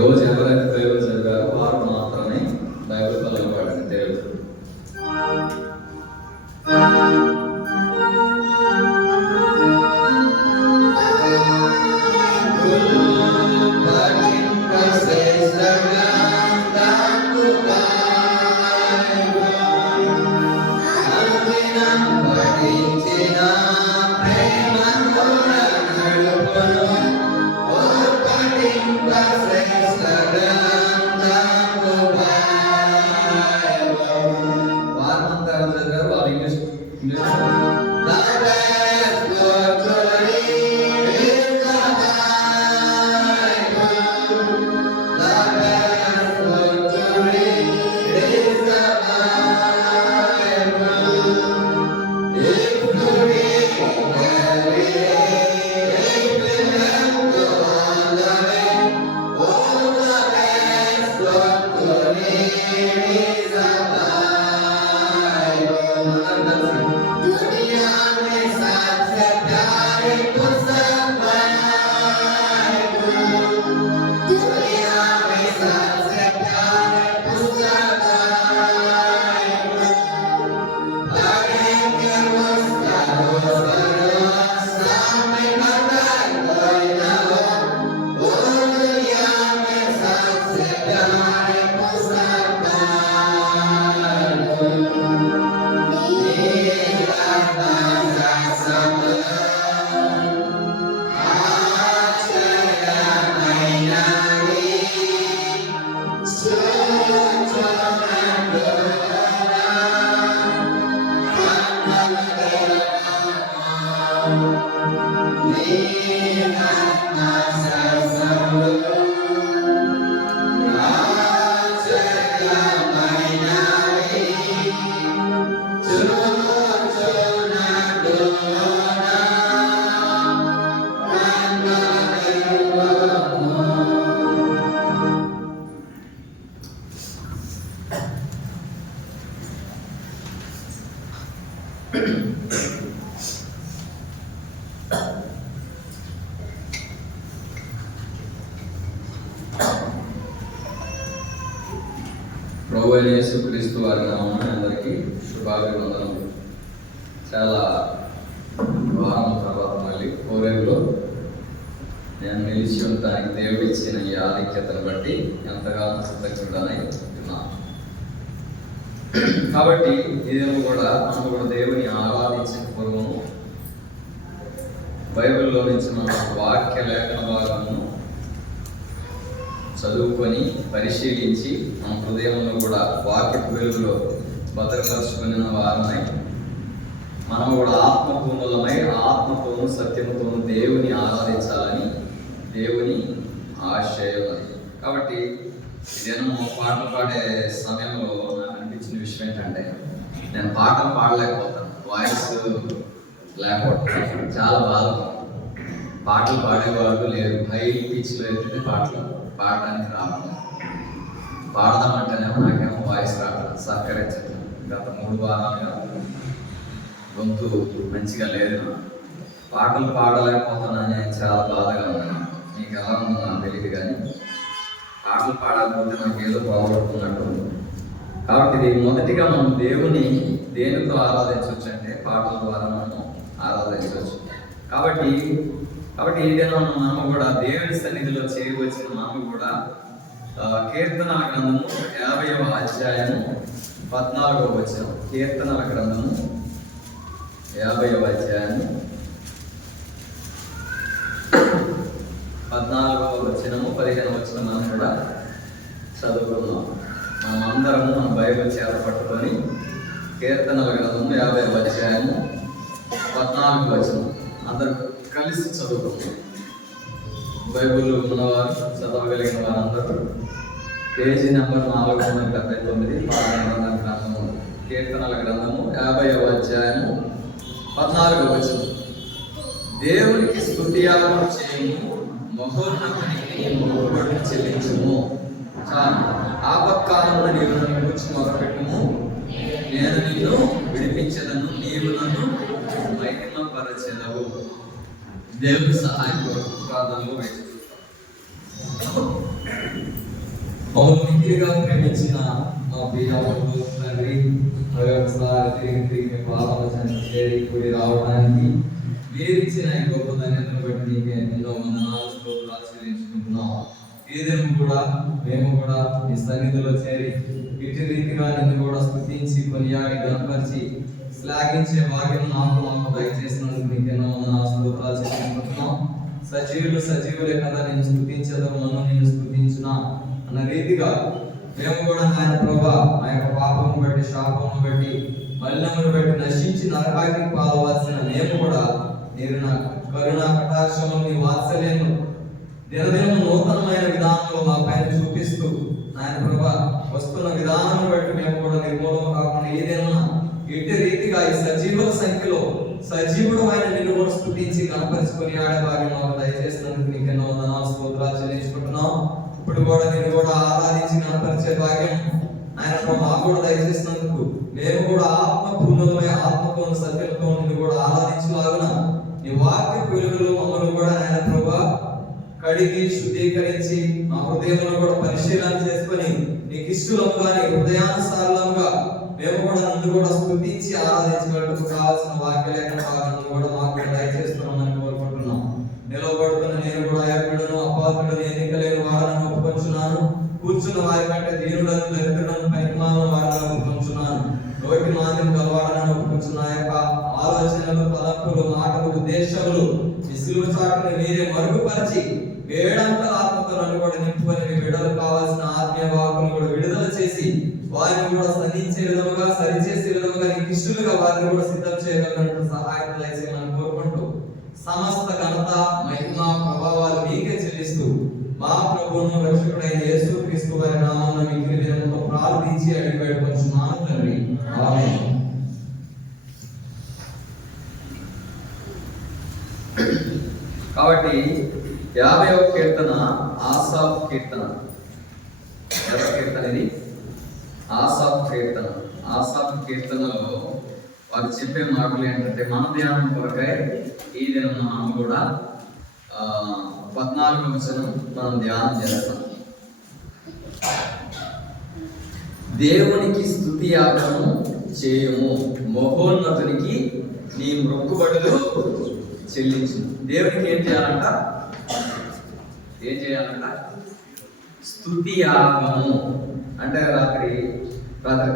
ఈరోజు ఎవరైతే బైబిల్ చదివారో వారు మాత్రమే బైబిల్ పలకబడింది దేవుడు. ప్రభు అయిన యేసుక్రీస్తు వారి నామమున అందరికీ శుభాభివందనములు. చాలా వారం తర్వాత మళ్ళీ కోరేరులో నేను నిలిచి ఉండటానికి దేవుడు ఇచ్చిన ఈ ఆధిక్యతను బట్టి ఎంతగానో కృతజ్ఞుడనై ఉంటున్నాను. కాబట్టి ఇదేమో కూడా మనం కూడా దేవుని ఆరాధించిన పూర్వము బైబిల్లో నుంచి మన వాక్య లేఖన భాగము చదువుకొని పరిశీలించి మన హృదయంలో కూడా వాక్య వెలుగులో భద్రపరుచుకున్న వారమై మనము కూడా ఆత్మపూర్ణులమై ఆత్మతోనూ సత్యముతోనూ దేవుని ఆరాధించాలని దేవుని ఆశయం అది. కాబట్టి ఇదేమో పాటలు పాడే సమయంలో నాకు అనిపించిన విషయం ఏంటంటే, నేను పాటలు పాడలేకపోతాను, వాయిస్ లేకపోతే చాలా బాధపడతాను. పాటలు పాడేవాళ్ళు లేరు, హై పిచ్లో ఎత్తితే పాటలు పాడడానికి రావడం, పాడదామంటేనేమో నాకేమో వాయిస్ రావడం సహకరించదు. గత 3 వారాలుగా గొంతు మంచిగా లేదు, పాటలు పాడలేకపోతున్నానని చాలా బాధగా ఉన్నాను. నీకు ఎలా ఉందో నాకు తెలియదు, కానీ పాటలు పాడకపోతే నాకు ఏదో బాగుపడుతున్నట్టు. కాబట్టి ఇది మొదటిగా మనం దేవుని దేనితో ఆరాధించవచ్చు అంటే పాటల ద్వారా మనం ఆరాధించవచ్చు. కాబట్టి ఏదైనా మనం కూడా దేవుని సన్నిధిలో చేయవలసిన మనం కూడా కీర్తనల గ్రంథము 50వ అధ్యాయము 14వ వచనం. కీర్తనల గ్రంథము 50వ అధ్యాయము 14వ వచనము 15వ వచనం మనం కూడా చదువుకుందాం. మనం అందరము మన బైబిల్ చేత పట్టుకొని కీర్తనల గ్రంథము 50వ అధ్యాయము 14వ వచనం అందరూ కలిసి చదువుకుందాం. బైబిల్ ఉన్నవారు చదవగలిగిన వారందరూ పేజీ నెంబర్ 479 పాఠగ్రంథ గ్రంథము కీర్తనల గ్రంథము 50వ అధ్యాయము 14వ వచనం. దేవునికి స్తుతియాగము చేయము, మహోన్నతునికి మొక్కుబడులు చెల్లించుము. ఆపత్కాలమున నీవు నన్ను గురించి మొదలుపెట్టుము, నేను నిన్ను విడిపించదను, నీవు నన్ను మహిమపరచెదవు. దేవుని సహాయం కొరకు ప్రార్థనలో వేచి మమ్మల్ని మిక్కిలిగా ప్రేమించిన మా ప్రియాములు తండ్రి, మరొకసారి తిరిగి పాపం చేరి కూడి రావడానికి మీరిచ్చిన ఈ గొప్ప ధన్యతను బట్టి నీకే ఎన్నో వందనాలు స్తోత్రాలు చెల్లించుకుంటున్నాం. ఈ దినం కూడా మేము కూడా మీ సన్నిధిలో చేరి ఇటు రీతిగా నిన్ను కూడా స్తుతించి కొనియాడి గణపరిచి శ్లాఘించే భాగ్యం మాకు దయచేసినందుకు నీకు ఎన్నో వందనాలు స్తోత్రాలు చెల్లించుకుంటున్నాం. సజీవులే కదా నేను స్తుతించదు, నన్ను నేను స్తుతించిన అన్న రీతిగా మేము కూడా ఆయన ప్రభా ఆ యొక్క పాపమును బట్టి శాపమును బట్టి మలినమును బట్టి నశించి నరకానికి పాలవలసిన మేము కూడా నేను నా కరుణా కటాక్షము నీ వాత్సల్యము దినదినం నూతనమైన విధానంలో మా పైన చూపిస్తూ ఆయన ప్రభా వస్తున్న విధానం బట్టి మేము కూడా నిర్మూలన కాకుండా ఏదైనా ఇటు రీతిగా ఈ సజీవుల సంఖ్యలో సజీవుడు ఆయన నిన్ను కూడా స్తుతించి కనపరుచుకొని ఆడే భాగ్యం మాకు దయచేసినందుకు నీకు ఎన్నో వందనాలు స్తోత్రాలు చెల్లించుకుంటున్నాం. ఇప్పుడు కూడా నేను కూడా ఆరాధించి కనపరిచే భాగ్యం ఆయన మాకు కూడా దయచేసినందుకు మేము కూడా ఆత్మపూర్ణమై ఆత్మతో సత్యంతో నిన్ను కూడా ఆరాధించలాగున నీ వాక్య వెలుగులో మమ్మల్ని కూడా ఆయన ప్రభా కడిగి శుద్ధీకరించి మా హృదయంలో కూడా పరిశీలన చేసుకొని నీకు ఇష్టలుగా నీ హృదయానుసారంగా మేము కూడా నన్ను కూడా స్తుతించి ఆరాధించగలకు కావాల్సిన వాక్యలేఖన భాగాలను కూడా మాకు కూడా దయచేస్తున్నామని కోరుకుంటున్నాం. నిలవబడుతున్న నేను కూడా అయోగ్యుడను అపాత్రుడను ఎన్నికలేని వారని ఒప్పుకొంచున్నాను. కూర్చున్న వారి కంటే దీనులను దరిద్రులను పనికిమాలిన వారిని ఒప్పుకొంచున్నాను. నోటి మాంద్యం కలవాడని ఒప్పుకొంచున్న యొక్క ఆలోచనలు తలంపులు మాటలు ఉద్దేశములు విసులు చాటును మీరే మరుగుపరిచి ఏడంతల ఆత్మతో నన్ను కూడా నింపుకొని మీ విడుదల కావాల్సిన ఆత్మీయ వాకులను కూడా విడుదల చేసి వారిని కూడా సంధించే విధముగా సరిచేసే విధముగా నీకు ఇష్టలుగా వారిని కూడా సిద్ధం చేయగలిగినట్టు సహాయం దయచేయమని కోరుకుంటూ సమస్త ఘనత మహిమ ప్రభావాలు మీకే చెల్లిస్తూ మా ప్రభువును రక్షకుడైన యేసు క్రీస్తు వారి నామమున మిక్కిలి వినయంతో ప్రార్థించి అడిగి వేడుకొంచున్నాను తండ్రి. ఆమేన్. కాబట్టి 50వ కీర్తన ఆసాఫ్ కీర్తన. ఎవరి కీర్తన ఇది? ఆసాఫ్ కీర్తన. ఆసాఫ్ కీర్తనలో వారు చెప్పే మాటలు ఏంటంటే మన ధ్యానం కొరకై ఈ దినం మనం కూడా 14వ వచనం మనం ధ్యానం చేస్తాం. దేవునికి స్తుతి యాగము చేయము, మహోన్నతునికి నీ మొక్కుబడులు చెల్లించు. దేవునికి ఏం చేయాలంట? స్తుతి యాగము అంటే రాత్రి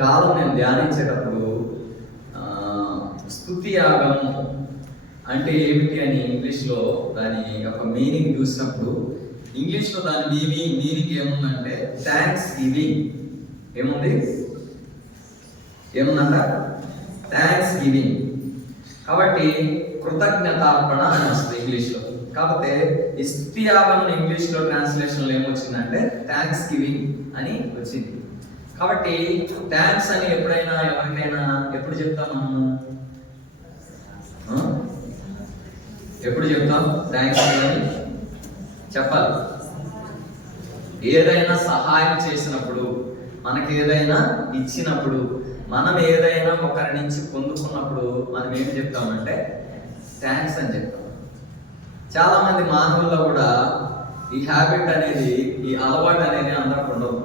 కాలం నేను ధ్యానించేటప్పుడు స్తుతి యాగము అంటే ఏమిటి అని ఇంగ్లీష్లో దాని యొక్క మీనింగ్ చూసినప్పుడు ఇంగ్లీష్లో దాని మీనింగ్ ఏముందంటే థ్యాంక్స్ గివింగ్. ఏముందంట? Thanksgiving. కాబట్టి కృతజ్ఞతార్పణ అని వస్తుంది ఇంగ్లీష్లో. కాకపోతే ఈ స్తుతి యాగం ఇంగ్లీష్లో ట్రాన్స్లేషన్లో ఏమొచ్చిందంటే థ్యాంక్స్ గివింగ్ అని వచ్చింది. కాబట్టి థ్యాంక్స్ అని ఎప్పుడైనా ఎవరికైనా ఎప్పుడు చెప్తాం మనము? ఎప్పుడు చెప్తాం థ్యాంక్స్ అని? చెప్పాలి. ఏదైనా సహాయం చేసినప్పుడు, మనకి ఏదైనా ఇచ్చినప్పుడు, మనం ఏదైనా ఒకరి నుంచి పొందుకున్నప్పుడు మనం ఏం చెప్తామంటే థ్యాంక్స్ అని చెప్తాం. చాలా మంది మానవుల్లో కూడా ఈ హ్యాబిట్ అనేది, ఈ అలవాటు అనేది అందరికి ఉండదు.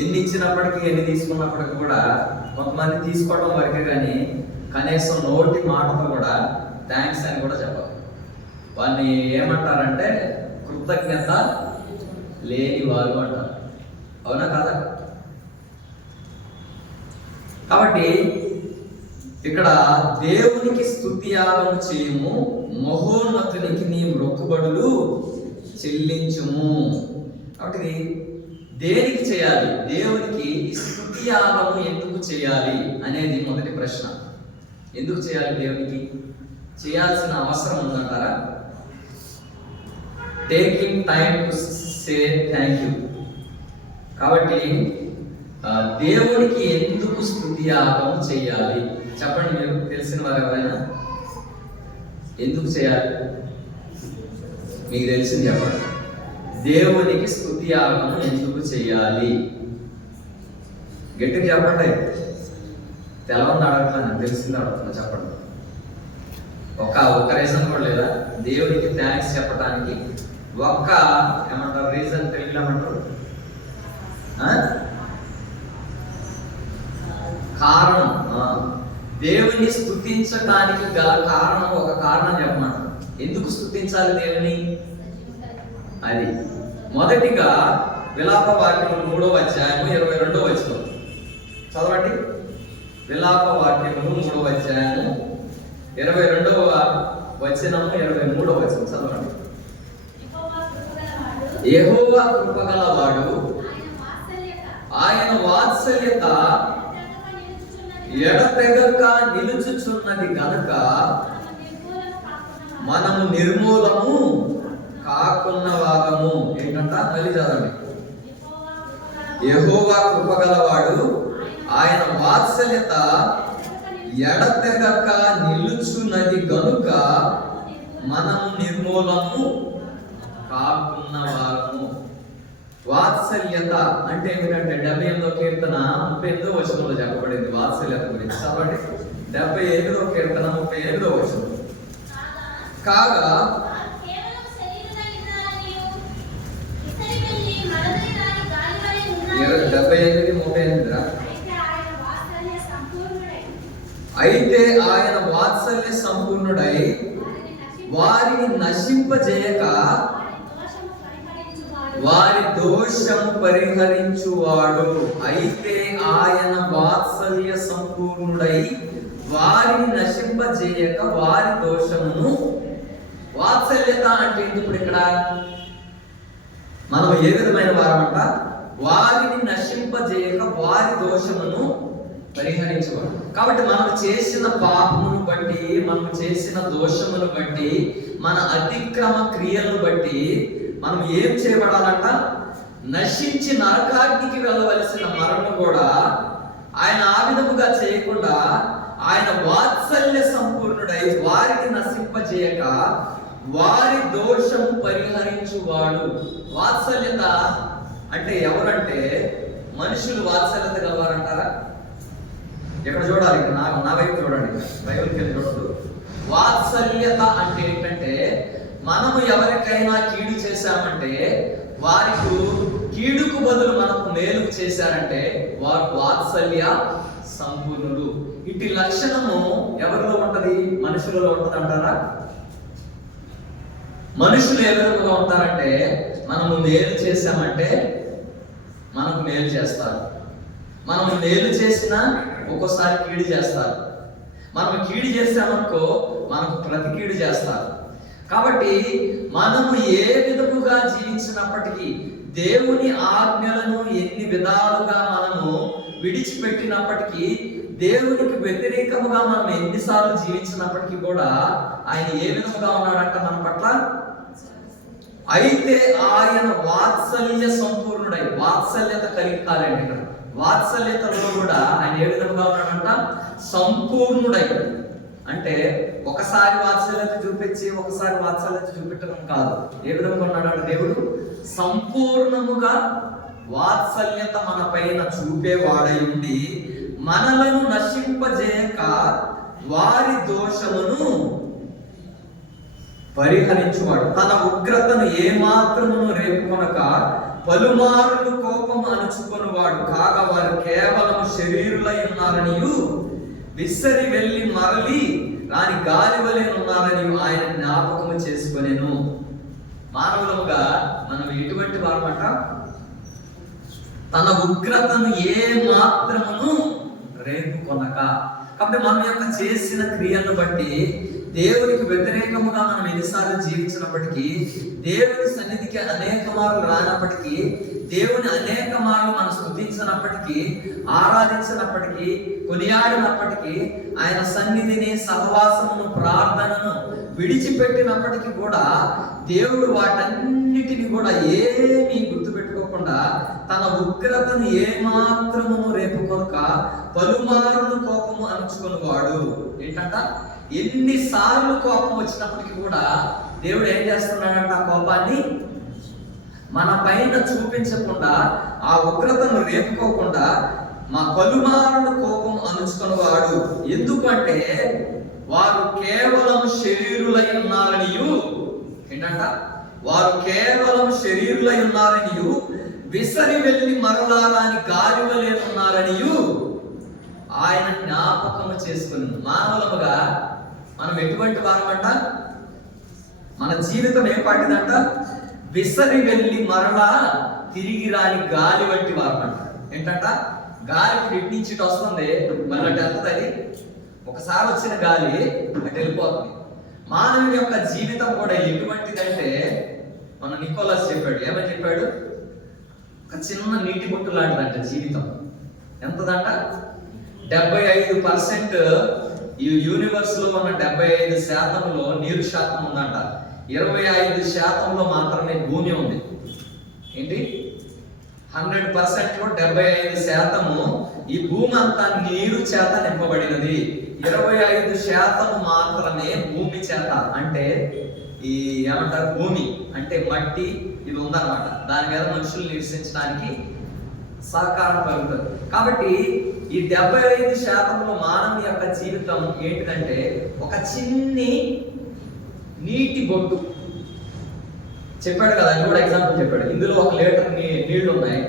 ఎన్ని ఇచ్చినప్పటికీ ఎన్ని తీసుకున్నప్పటికీ కూడా కొంతమంది తీసుకోవడం వరకే కానీ కనీసం నోటి మాటతో కూడా థ్యాంక్స్ అని కూడా చెప్పాలి. వాడిని ఏమంటారంటే కృతజ్ఞత లేని వారు అంటారు. అవునా కాదా? కాబట్టి ఇక్కడ దేవునికి స్తుతి యాగము చేయము, మహోన్నతునికి నీ మొక్కుబడులు చెల్లించుము. కాబట్టి దేనికి చేయాలి? దేవునికి స్తుతి యాగము ఎందుకు చేయాలి అనేది మొదటి ప్రశ్న. ఎందుకు చేయాలి? దేవునికి చేయాల్సిన అవసరం ఉందంటారా? Taking time to say thank you. కాబట్టి దేవునికి ఎందుకు స్తుతి యాగం చేయాలి? చెప్పండి, మీరు తెలిసిన వారు ఎవరైనా ఎందుకు చేయాలి? మీకు తెలిసింది చెప్పండి. దేవునికి స్తుతి యాగం ఎందుకు చేయాలి? గట్టిగా చెప్పండి. తెలవని అడగట్లా, తెలిసింది అడుగుతున్నా. చెప్పండి. ఒక్క రీజన్ కూడా లేదా? దేవునికి థ్యాంక్స్ చెప్పడానికి ఒక్క ఏమంటారు రీజన్? తెలుగులో ఏమంటారు? దేవుని స్తుతించడానికి గల కారణం, ఒక కారణం చెప్పమాట. ఎందుకు స్తుతించాలి దేవుని? అది మొదటిగా విలాప వాక్యము 3వ అధ్యాయము 22వ వచనం చదవండి. విలాప వాక్యము 3వ అధ్యాయము 22వ వచనము 23వ వచనం చదవండి. యెహోవా కృపగలవాడు, ఆయన వాత్సల్యత ఎడతెగక నిలుచుచున్నది గనుక మనము నిర్మూలము కాకున్న వారము. ఏంటంట? మళ్ళీ చదవండి. యెహోవా కృపగలవాడు, ఆయన వాత్సల్యత ఎడతెగక నిలుచున్నది గనుక మనము నిర్మూలము కాకున్న వారము. వాత్సల్యత అంటే ఏమిటంటే 78వ కీర్తన 38వ వచనంలో చెప్పబడింది వాత్సల్యత గురించి. కాబట్టి 78వ కీర్తన 38వ వచనం. కాగా అయితే ఆయన వాత్సల్య సంపూర్ణుడై వారిని నశింపజేయక వారి దోషము పరిహరించువాడు. అయితే ఆయన వాత్సల్య సంపూర్ణుడై వారిని నశింపజేయక వారి దోషమును. వాత్సల్యత అంటే ఇప్పుడు ఇక్కడ మనం ఏ విధమైన వారమంట? వారిని నశింపజేయక వారి దోషమును పరిహరించువాడు. కాబట్టి మనం చేసిన పాపమును బట్టి, మనం చేసిన దోషమును బట్టి, మన అతిక్రమ క్రియలను బట్టి మనం ఏం చేయబడాలంట? నశించి నరకాగ్నికి వెళ్ళవలసిన మరణం కూడా ఆయన ఆ విధముగా చేయకుండా ఆయన వాత్సల్య సంపూర్ణుడై వారిని నశింపజేయక వారి దోషము పరిహరించువాడు. వాత్సల్యత అంటే ఎవరంటే మనుషులు వాత్సల్యత గలవారంటారా? ఇక్కడ చూడాలి, నా వైపు చూడండి, బైబిల్కి వెళ్ళి చూడదు. వాత్సల్యత అంటే ఏంటంటే మనము ఎవరికైనా కీడు చేశామంటే వారికి కీడుకు బదులు మనకు మేలు చేశారంటే వారు వాత్సల్య సంపూర్ణుడు. ఇటు లక్షణము ఎవరిలో ఉంటది? మనుషులలో ఉంటది అంటారా? మనుషులు ఏ విధంగా ఉంటారంటే మనము మేలు చేశామంటే మనకు మేలు చేస్తారు, మనము మేలు చేసినా ఒక్కోసారి కీడు చేస్తారు, మనం కీడు చేసామనుకో మనకు ప్రతి కీడు చేస్తారు. కాబట్టి మనము ఏ విధముగా జీవించినప్పటికీ, దేవుని ఆజ్ఞలను ఎన్ని విధాలుగా మనము విడిచిపెట్టినప్పటికీ, దేవునికి వ్యతిరేకముగా మనం ఎన్నిసార్లు జీవించినప్పటికీ కూడా ఆయన ఏ విధముగా ఉన్నాడంట మన పట్ల? అయితే ఆయన వాత్సల్య సంపూర్ణుడై, వాత్సల్యత కలిగాలండి. ఇక్కడ వాత్సల్యతలో కూడా ఆయన ఏ విధముగా ఉన్నాడంట? సంపూర్ణుడై. అంటే ఒకసారి వాత్సల్యత చూపించి ఒకసారి వాత్సల్యత చూపించడం కాదు. ఏ విధంగా ఉన్నాడంటే దేవుడు సంపూర్ణముగా వాత్సల్యత మన పైన చూపేవాడై ఉండి మనలను నశింపజేయక వారి దోషమును పరిహరించువాడు. తన ఉగ్రతను ఏమాత్రమును రేపుకొనక పలుమారులు కోపం అణుచుకొనువాడు. కాగా వారు కేవలం శరీరులై ఉన్నారనియు విసరి వెళ్ళి మరలి రాని గాలి వలె ఉన్నారని ఆయన జ్ఞాపకము చేసుకొనెను. మానవులుగా మనం ఎటువంటి వారమాట? తన ఉగ్రతను ఏ మాత్రమును రేపుకొనక. కాబట్టి మనం యొక్క చేసిన క్రియలను బట్టి దేవునికి వ్యతిరేకముగా మనం ఎన్నిసార్లు జీవించినప్పటికీ, దేవుని సన్నిధికి అనేక మార్లు రానప్పటికీ, దేవుని అనేక మార్లు మనం స్తుతించినప్పటికీ, ఆరాధించినప్పటికీ, కొనియాడినప్పటికీ, ఆయన సన్నిధిని, సహవాసమును, ప్రార్థనను విడిచిపెట్టినప్పటికీ కూడా దేవుడు వాటన్నిటిని కూడా ఏమీ గుర్తుపెట్టుకోకుండా తన ఉగ్రతను ఏమాత్రము రేపుకొనక పలుమారులు కోపము అణుచుకొనివాడు. ఏంటంట? ఎన్నిసార్లు కోపం వచ్చినప్పటికీ కూడా దేవుడు ఏం చేస్తున్నాడంట? ఆ కోపాన్ని మన పైన చూపించకుండా, ఆ ఉగ్రతను రేపుకోకుండా మా పలుమారులు కోపం అణుచుకొనివాడు. ఎందుకంటే వారు కేవలం శరీరులై ఉన్నారనియు. ఏంటంట? వారు కేవలం శరీరులై ఉన్నారనియు విసరి వెళ్ళి మరలారాని గాలి వలె ఉన్నారనియు ఆయన జ్ఞాపకము చేసుకుని. మానవులముగా మనం ఎటువంటి వారమంట? మన జీవితం ఏం పాటిదంట? విసరి వెళ్ళి మరలా తిరిగి రాని గాలి వంటి వారమంట. ఏంటంట? గాలి ఇప్పుడు ఇటు నుంచి ఇటు వస్తుంది, మళ్ళీ అటు వెళ్తుంది. అది ఒకసారి వచ్చిన గాలి అటు వెళ్ళిపోతుంది. మానవుని యొక్క జీవితం కూడా ఎటువంటిదంటే, మన నికోలస్ చెప్పాడు. ఏమని చెప్పాడు? ఒక చిన్న నీటి బొట్టు లాంటిదంట జీవితం. ఎంతదంట? 75% ఈ యూనివర్స్ లో ఉన్న 75% నీరు శాతం ఉందంట. 25% మాత్రమే భూమి ఉంది. ఏంటి? 100% లో 75% ఈ భూమి అంతా నీరు చేత నింపబడినది. 25% మాత్రమే భూమి చేత, అంటే ఈ ఏమంటారు, భూమి అంటే మట్టి ఇది ఉందన్నమాట. దాని మీద మనుషులు నివసించడానికి సహకారం కలుగుతుంది. కాబట్టి ఈ 75% మానవుని యొక్క జీవితం ఏంటిదంటే ఒక చిన్ని నీటి బొట్టు. చెప్పాడు కదా, అది కూడా ఎగ్జాంపుల్ చెప్పాడు. ఇందులో 1 లీటర్ నీళ్లు ఉన్నాయి.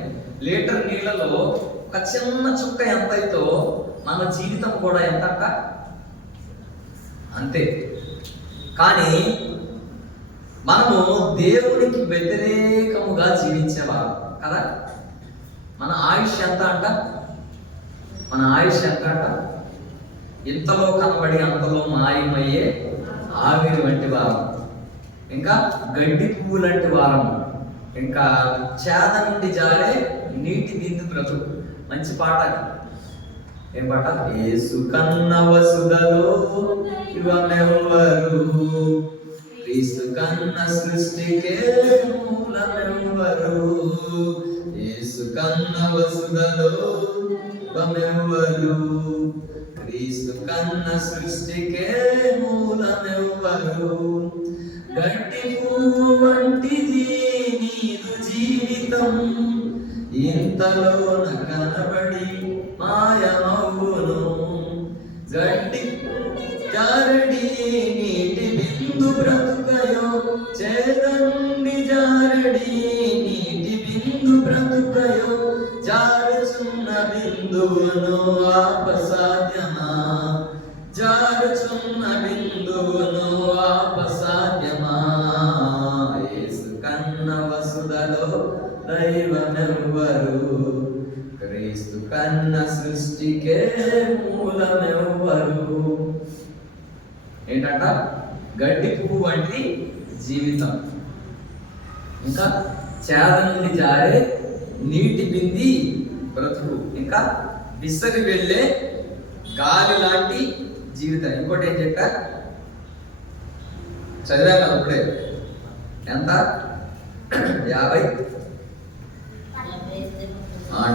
లీటర్ నీళ్లలో ఒక చిన్న చుక్క ఎంత అయితో మన జీవితం కూడా ఎంత అంతే. కానీ మనము దేవునికి వ్యతిరేకముగా జీవించేవారు కదా. మన ఆయుష్ ఎంత అంట? మన ఆయుష్ ఎంత అంట? ఇంతలో కనబడి అంతలో మాయమయ్యే ఆవిరి వంటి వారం, ఇంకా గడ్డి పువ్వు లాంటి వారం, ఇంకా చేద నుండి జారే నీటి బిందు బ్రతుకు. మంచి పాట. ఏం పాట? యేసు కన్న వసుదలో యువమెవ్వరు, క్రీస్తు కన్న సృష్టికే మూలమెవ్వరు. యేసు కన్న వసుదలో యువమెవ్వరు, క్రీస్తు కన్న సృష్టికే మూలమెవ్వరు. గడ్డి పువ్వు వంటిది నీదు జీవితం, ఇంతలోన కనబడి మాయమవును. గడ్డి జారడి నీటి బిందు బ్రతుకయో, చేదండి జారడి నీటి బిందు బ్రతుకయో. జారుచున్న బిందువును ఆపసాధ్యమా, జారుచున్న బిందువును ఆపసాధ్యమా. యేసు కన్న వసుదలో దైవమెవ్వరు, క్రీస్తు కన్న సృష్టికే మూలమెవ్వరు. ఏంటంట? గడ్డి పువ్వు వంటి జీవితం, ఇంకా చేద నుండి జారే నీటి బింది బ్రతుకు, ఇంకా విసరి వెళ్ళే గాలి లాంటి జీవితం. ఇంకోటి ఏం చెప్పా? చదివా కదా ఇప్పుడే. ఎంత?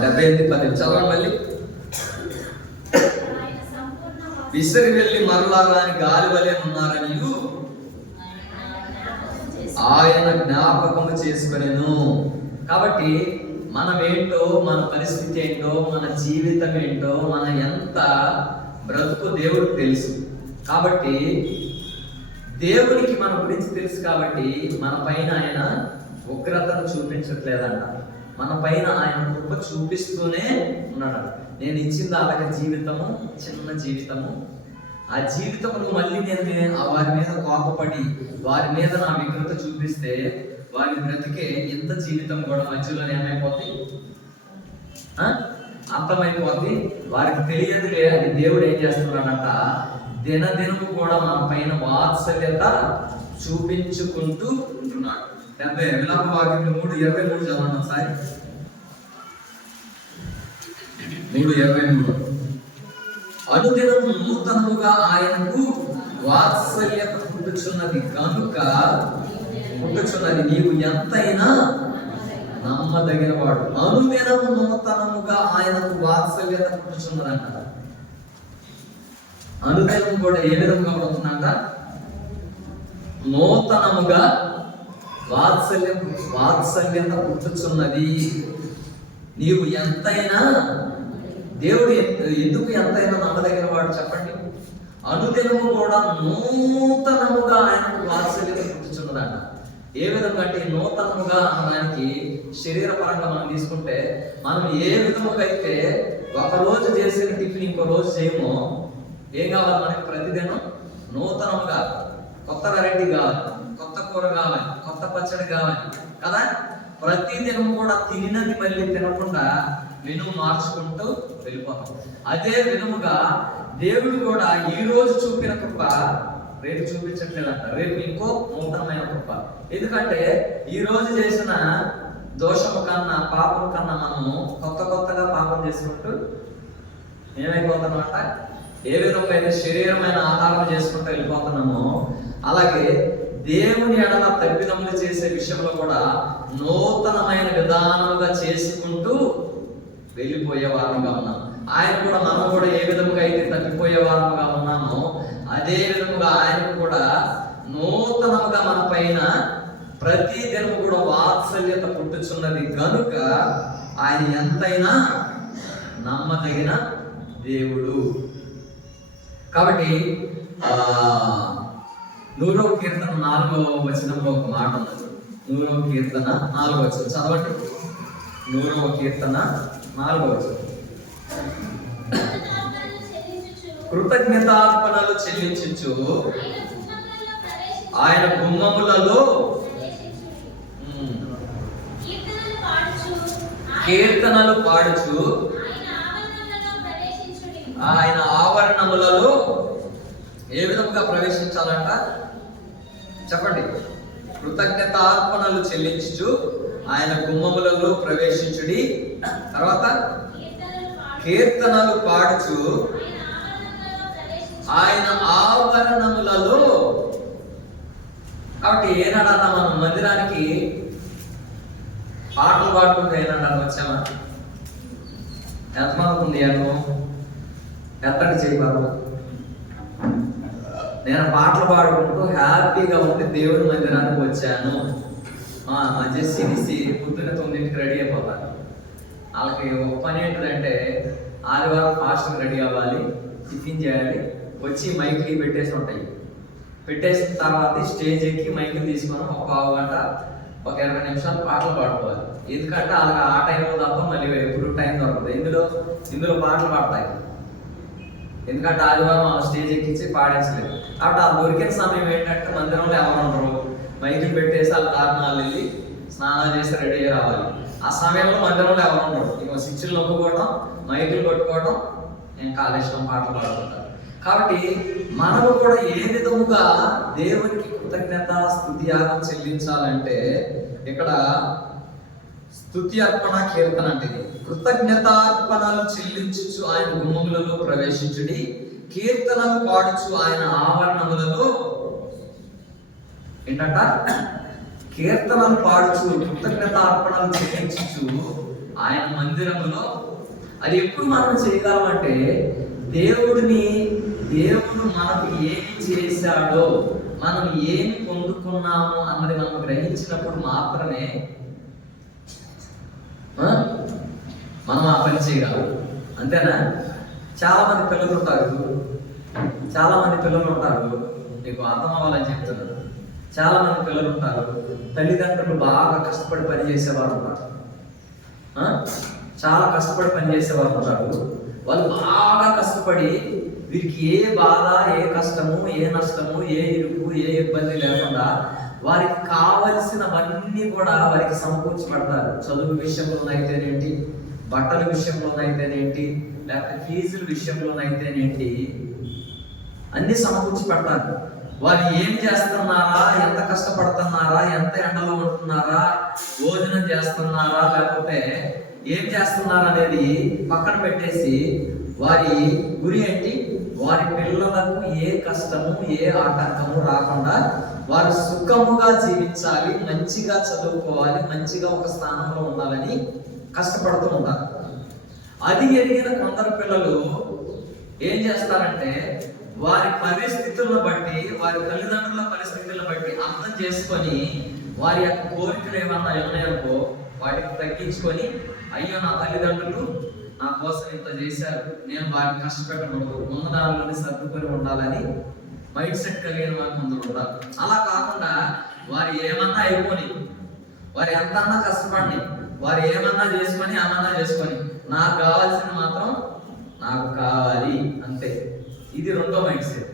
70 చదవండి మళ్ళీ. విసిరి వెళ్ళి మరలా రాని గాలి వలె ఉన్నారని ఆయన జ్ఞాపకము చేసుకొనెను. కాబట్టి మనం ఏంటో, మన పరిస్థితి ఏంటో, మన జీవితం ఏంటో, మన ఎంత బ్రతుకు దేవుడికి తెలుసు. కాబట్టి దేవునికి మన గురించి తెలుసు. కాబట్టి మన పైన ఆయన ఉగ్రతను చూపించట్లేదంట. మన పైన ఆయన కృప చూపిస్తూనే ఉన్నాడు. నేను ఇచ్చింది అలాగే జీవితము, చిన్న జీవితము. ఆ జీవితమును మళ్ళీ నేను వారి మీద కోపపడి వారి మీద నా విగ్రత చూపిస్తే వారి బ్రతికే ఇంత జీవితం కూడా మధ్యలో ఏమైపోతుంది? అంతమైపోతుంది. వారికి తెలియదులే. అది దేవుడు ఏం చేస్తున్నాడంట, దినదినము కూడా మన పైన వాత్సల్యత చూపించుకుంటూ ఉంటున్నాడు. 70 విలాప వాక్యం 3:23 చదవండి ఒకసారి. 3:23. అనుదినము నూతనముగా ఆయనకు వాత్సల్యత పుట్టుచున్నది కనుక పుట్టుచున్నది, నీవు ఎంతైనా నమ్మదగిన వాడు. అనుదినము నూతనముగా ఆయనకు వాత్సల్యత పుట్టుచున్నదంట. అనుదినం కూడా ఏ విధంగా ఉంటుందంట? నూతనముగా వాత్సల్యత పుట్టుచున్నది. నీవు ఎంతైనా, దేవుడు ఎందుకు ఎంతైనా నమ్మదగిన వాడు చెప్పండి? అనుదినము కూడా నూతనముగా ఆయనకు వాత్సల్యత పుట్టుచున్నదంట. ఏ విధంగా అంటే నూతనముగా అనడానికి శరీర పరంగా మనం తీసుకుంటే, మనం ఏ విధముగా అయితే ఒకరోజు చేసిన టిఫిన్ ఇంకో రోజు చేయమో, ఏం కావాలి మనకి? ప్రతిదినం నూతనముగా కొత్త వెరైటీ కావాలి, కొత్త కూర కావాలి, కొత్త పచ్చడి కావాలి కదా. ప్రతిదినం కూడా తినది మళ్ళీ తినకుండా మెను మార్చుకుంటూ వెళ్ళిపోతాం. అదే విధముగా దేవుడు కూడా ఈ రోజు చూపిన కృప రేపు చూపించట్లేదంట, రేపు ఇంకో నూతనమైన కృప. ఎందుకంటే ఈ రోజు చేసిన దోషము కన్నా, పాపం కన్నా మనము కొత్తగా పాపం చేసుకుంటూ ఏమైపోతామంట? ఏ విధంగా అయితే శరీరమైన ఆహారం చేసుకుంటూ వెళ్ళిపోతున్నామో, అలాగే దేవుని ఎడల తప్పిదములు చేసే విషయంలో కూడా నూతనమైన విధానముగా చేసుకుంటూ వెళ్ళిపోయే వారముగా ఉన్నాం. ఆయన కూడా, మనం కూడా ఏ విధముగా అయితే తప్పిపోయే వారముగా ఉన్నామో, అదే విధముగా ఆయన కూడా నూతనముగా మన పైన ప్రతి దినము కూడా వాత్సల్యత పుట్టుచున్నది కనుక ఆయన ఎంతైనా నమ్మదగిన దేవుడు. కాబట్టి 100వ కీర్తన 4వ వచనంలో ఒక మాట ఉన్నది. 100వ కీర్తన 4వ వచనం చదవండి. 100వ కీర్తన 4వ వచనం. కృతజ్ఞతార్పణలు చెల్లించుచు ఆయన గుమ్మములలో కీర్తనలు పాడుచు ఆయన ఆవరణములలో ఏ విధంగా ప్రవేశించాలంట చెప్పండి? కృతజ్ఞతార్పణలు చెల్లించుచు ఆయన గుమ్మములలో ప్రవేశించుడి. తర్వాత కీర్తనలు పాడుచు ఆయన ఆవరణములలో. కాబట్టి ఏనాడన్నా మనం మందిరానికి పాటలు పాడుకుంటూ ఏనాడన్నా వచ్చామా? ఎంతమంది ఉంది అనుభవం? ఎత్తటి చేయబారు. నేను పాటలు పాడుకుంటూ హ్యాపీగా ఉండి దేవుని మందిరానికి వచ్చాను. జెస్సీ పొద్దున్న 9ంటికి రెడీ అయిపోతాను. వాళ్ళకి ఒక పని ఏంటంటే ఆదివారం ఫాస్ట్గా రెడీ అవ్వాలి, టిఫిన్ చేయాలి, వచ్చి మైక్లు పెట్టేసి ఉంటాయి. పెట్టేసిన తర్వాత స్టేజ్ ఎక్కి మైక్లు తీసుకొని ఒక పావు గంట, ఒక 20 నిమిషాలు పాటలు పాడుకోవాలి. ఎందుకంటే వాళ్ళకి ఆ టైంలో తప్ప మళ్ళీ ఎప్పుడు టైం దొరకదు. ఇందులో పాటలు పాడతాయి. ఎందుకంటే ఆదివారం ఆ స్టేజ్ ఎక్కించి పాడేసలేదు. కాబట్టి ఆ దొరికిన సమయం ఏంటంటే మందిరంలో ఎవరు ఉండరు, మైకులు పెట్టేసి వాళ్ళ దారుణాలు వెళ్ళి స్నానాలు చేసి రెడీ అయ్యి రావాలి. ఆ సమయంలో మందిరంలో ఎవరు ఉండరు. ఇక స్విచ్లు నొక్కుకోవడం, మైకులు కొట్టుకోవడం, నేను కాళేశ్వరం పాటలు పాడుకుంటాను. కాబట్టి మనము కూడా ఏ విధముగా దేవునికి కృతజ్ఞత స్తుతియాగం చెల్లించాలంటే, ఇక్కడ స్తుతి అర్పణ కీర్తన అంటే కృతజ్ఞతార్పణలు చెల్లించుచు ఆయన గుమ్మములలో ప్రవేశించుడి, కీర్తనలు పాడుచు ఆయన ఆవరణములలో. ఏంటంట? కీర్తనలు పాడుచు కృతజ్ఞతార్పణలు చెల్లించుచు ఆయన మందిరములో. అది ఎప్పుడు మనం చేయగలమంటే, దేవుడు మనకు ఏమి చేశాడో, మనం ఏమి పొందుకున్నాము అన్నది మనం గ్రహించినప్పుడు మాత్రమే మనం ఆ పని చేయగలం. అంతేనా? చాలా మంది పిల్లలు ఉంటారు, నీకు అర్థం అవ్వాలని చెప్తున్నాను. చాలా మంది పిల్లలు ఉంటారు, తల్లిదండ్రులు బాగా కష్టపడి పని చేసేవారు ఉంటారు. చాలా కష్టపడి పని చేసేవారు ఉంటారు. వాళ్ళు బాగా కష్టపడి వీరికి ఏ బాధ, ఏ కష్టము, ఏ నష్టము, ఏ ఇరుకు, ఏ ఇబ్బంది లేకుండా వారికి కావలసినవన్నీ కూడా వారికి సమకూర్చబడతారు. చదువు విషయంలోనైతేనేంటి, బట్టల విషయంలోనైతేనేంటి, లేకపోతే ఫీజుల విషయంలోనైతేనేంటి, అన్ని సమకూర్చి పెడతారు. వారు ఏం చేస్తున్నారా, ఎంత కష్టపడుతున్నారా, ఎంత ఎండలో ఉంటున్నారా, భోజనం చేస్తున్నారా, లేకపోతే ఏం చేస్తున్నారా అనేది పక్కన పెట్టేసి వారి గురి ఏంటి? వారి పిల్లలకు ఏ కష్టము, ఏ ఆటంకము రాకుండా వారు సుఖముగా జీవించాలి, మంచిగా చదువుకోవాలి, మంచిగా ఒక స్థానంలో ఉండాలని కష్టపడుతూ ఉంటారు. అది ఎరిగిన కొందరు పిల్లలు ఏం చేస్తారంటే, వారి పరిస్థితులను బట్టి, వారి తల్లిదండ్రుల పరిస్థితులను బట్టి అర్థం చేసుకొని వారి యొక్క కోరికలు ఏమన్నా ఉన్నాయనుకో వాటికి తగ్గించుకొని, అయ్యో నా తల్లిదండ్రులు నా కోసం ఇంత చేశారు, నేను వారిని కష్టపెట్టకూడదు, ఉన్న దానిలోనే సర్దుకొని ఉండాలని మైండ్ సెట్ కలిగిన వారు కొందరు ఉంటారు. అలా కాకుండా వారు ఏమన్నా అయిపోని, వారు ఎంతన్నా కష్టపడి వారు ఏమన్నా చేసుకొని నాకు కావాల్సింది మాత్రం నాకు కావాలి అంతే. ఇది రెండో మైండ్ సెట్.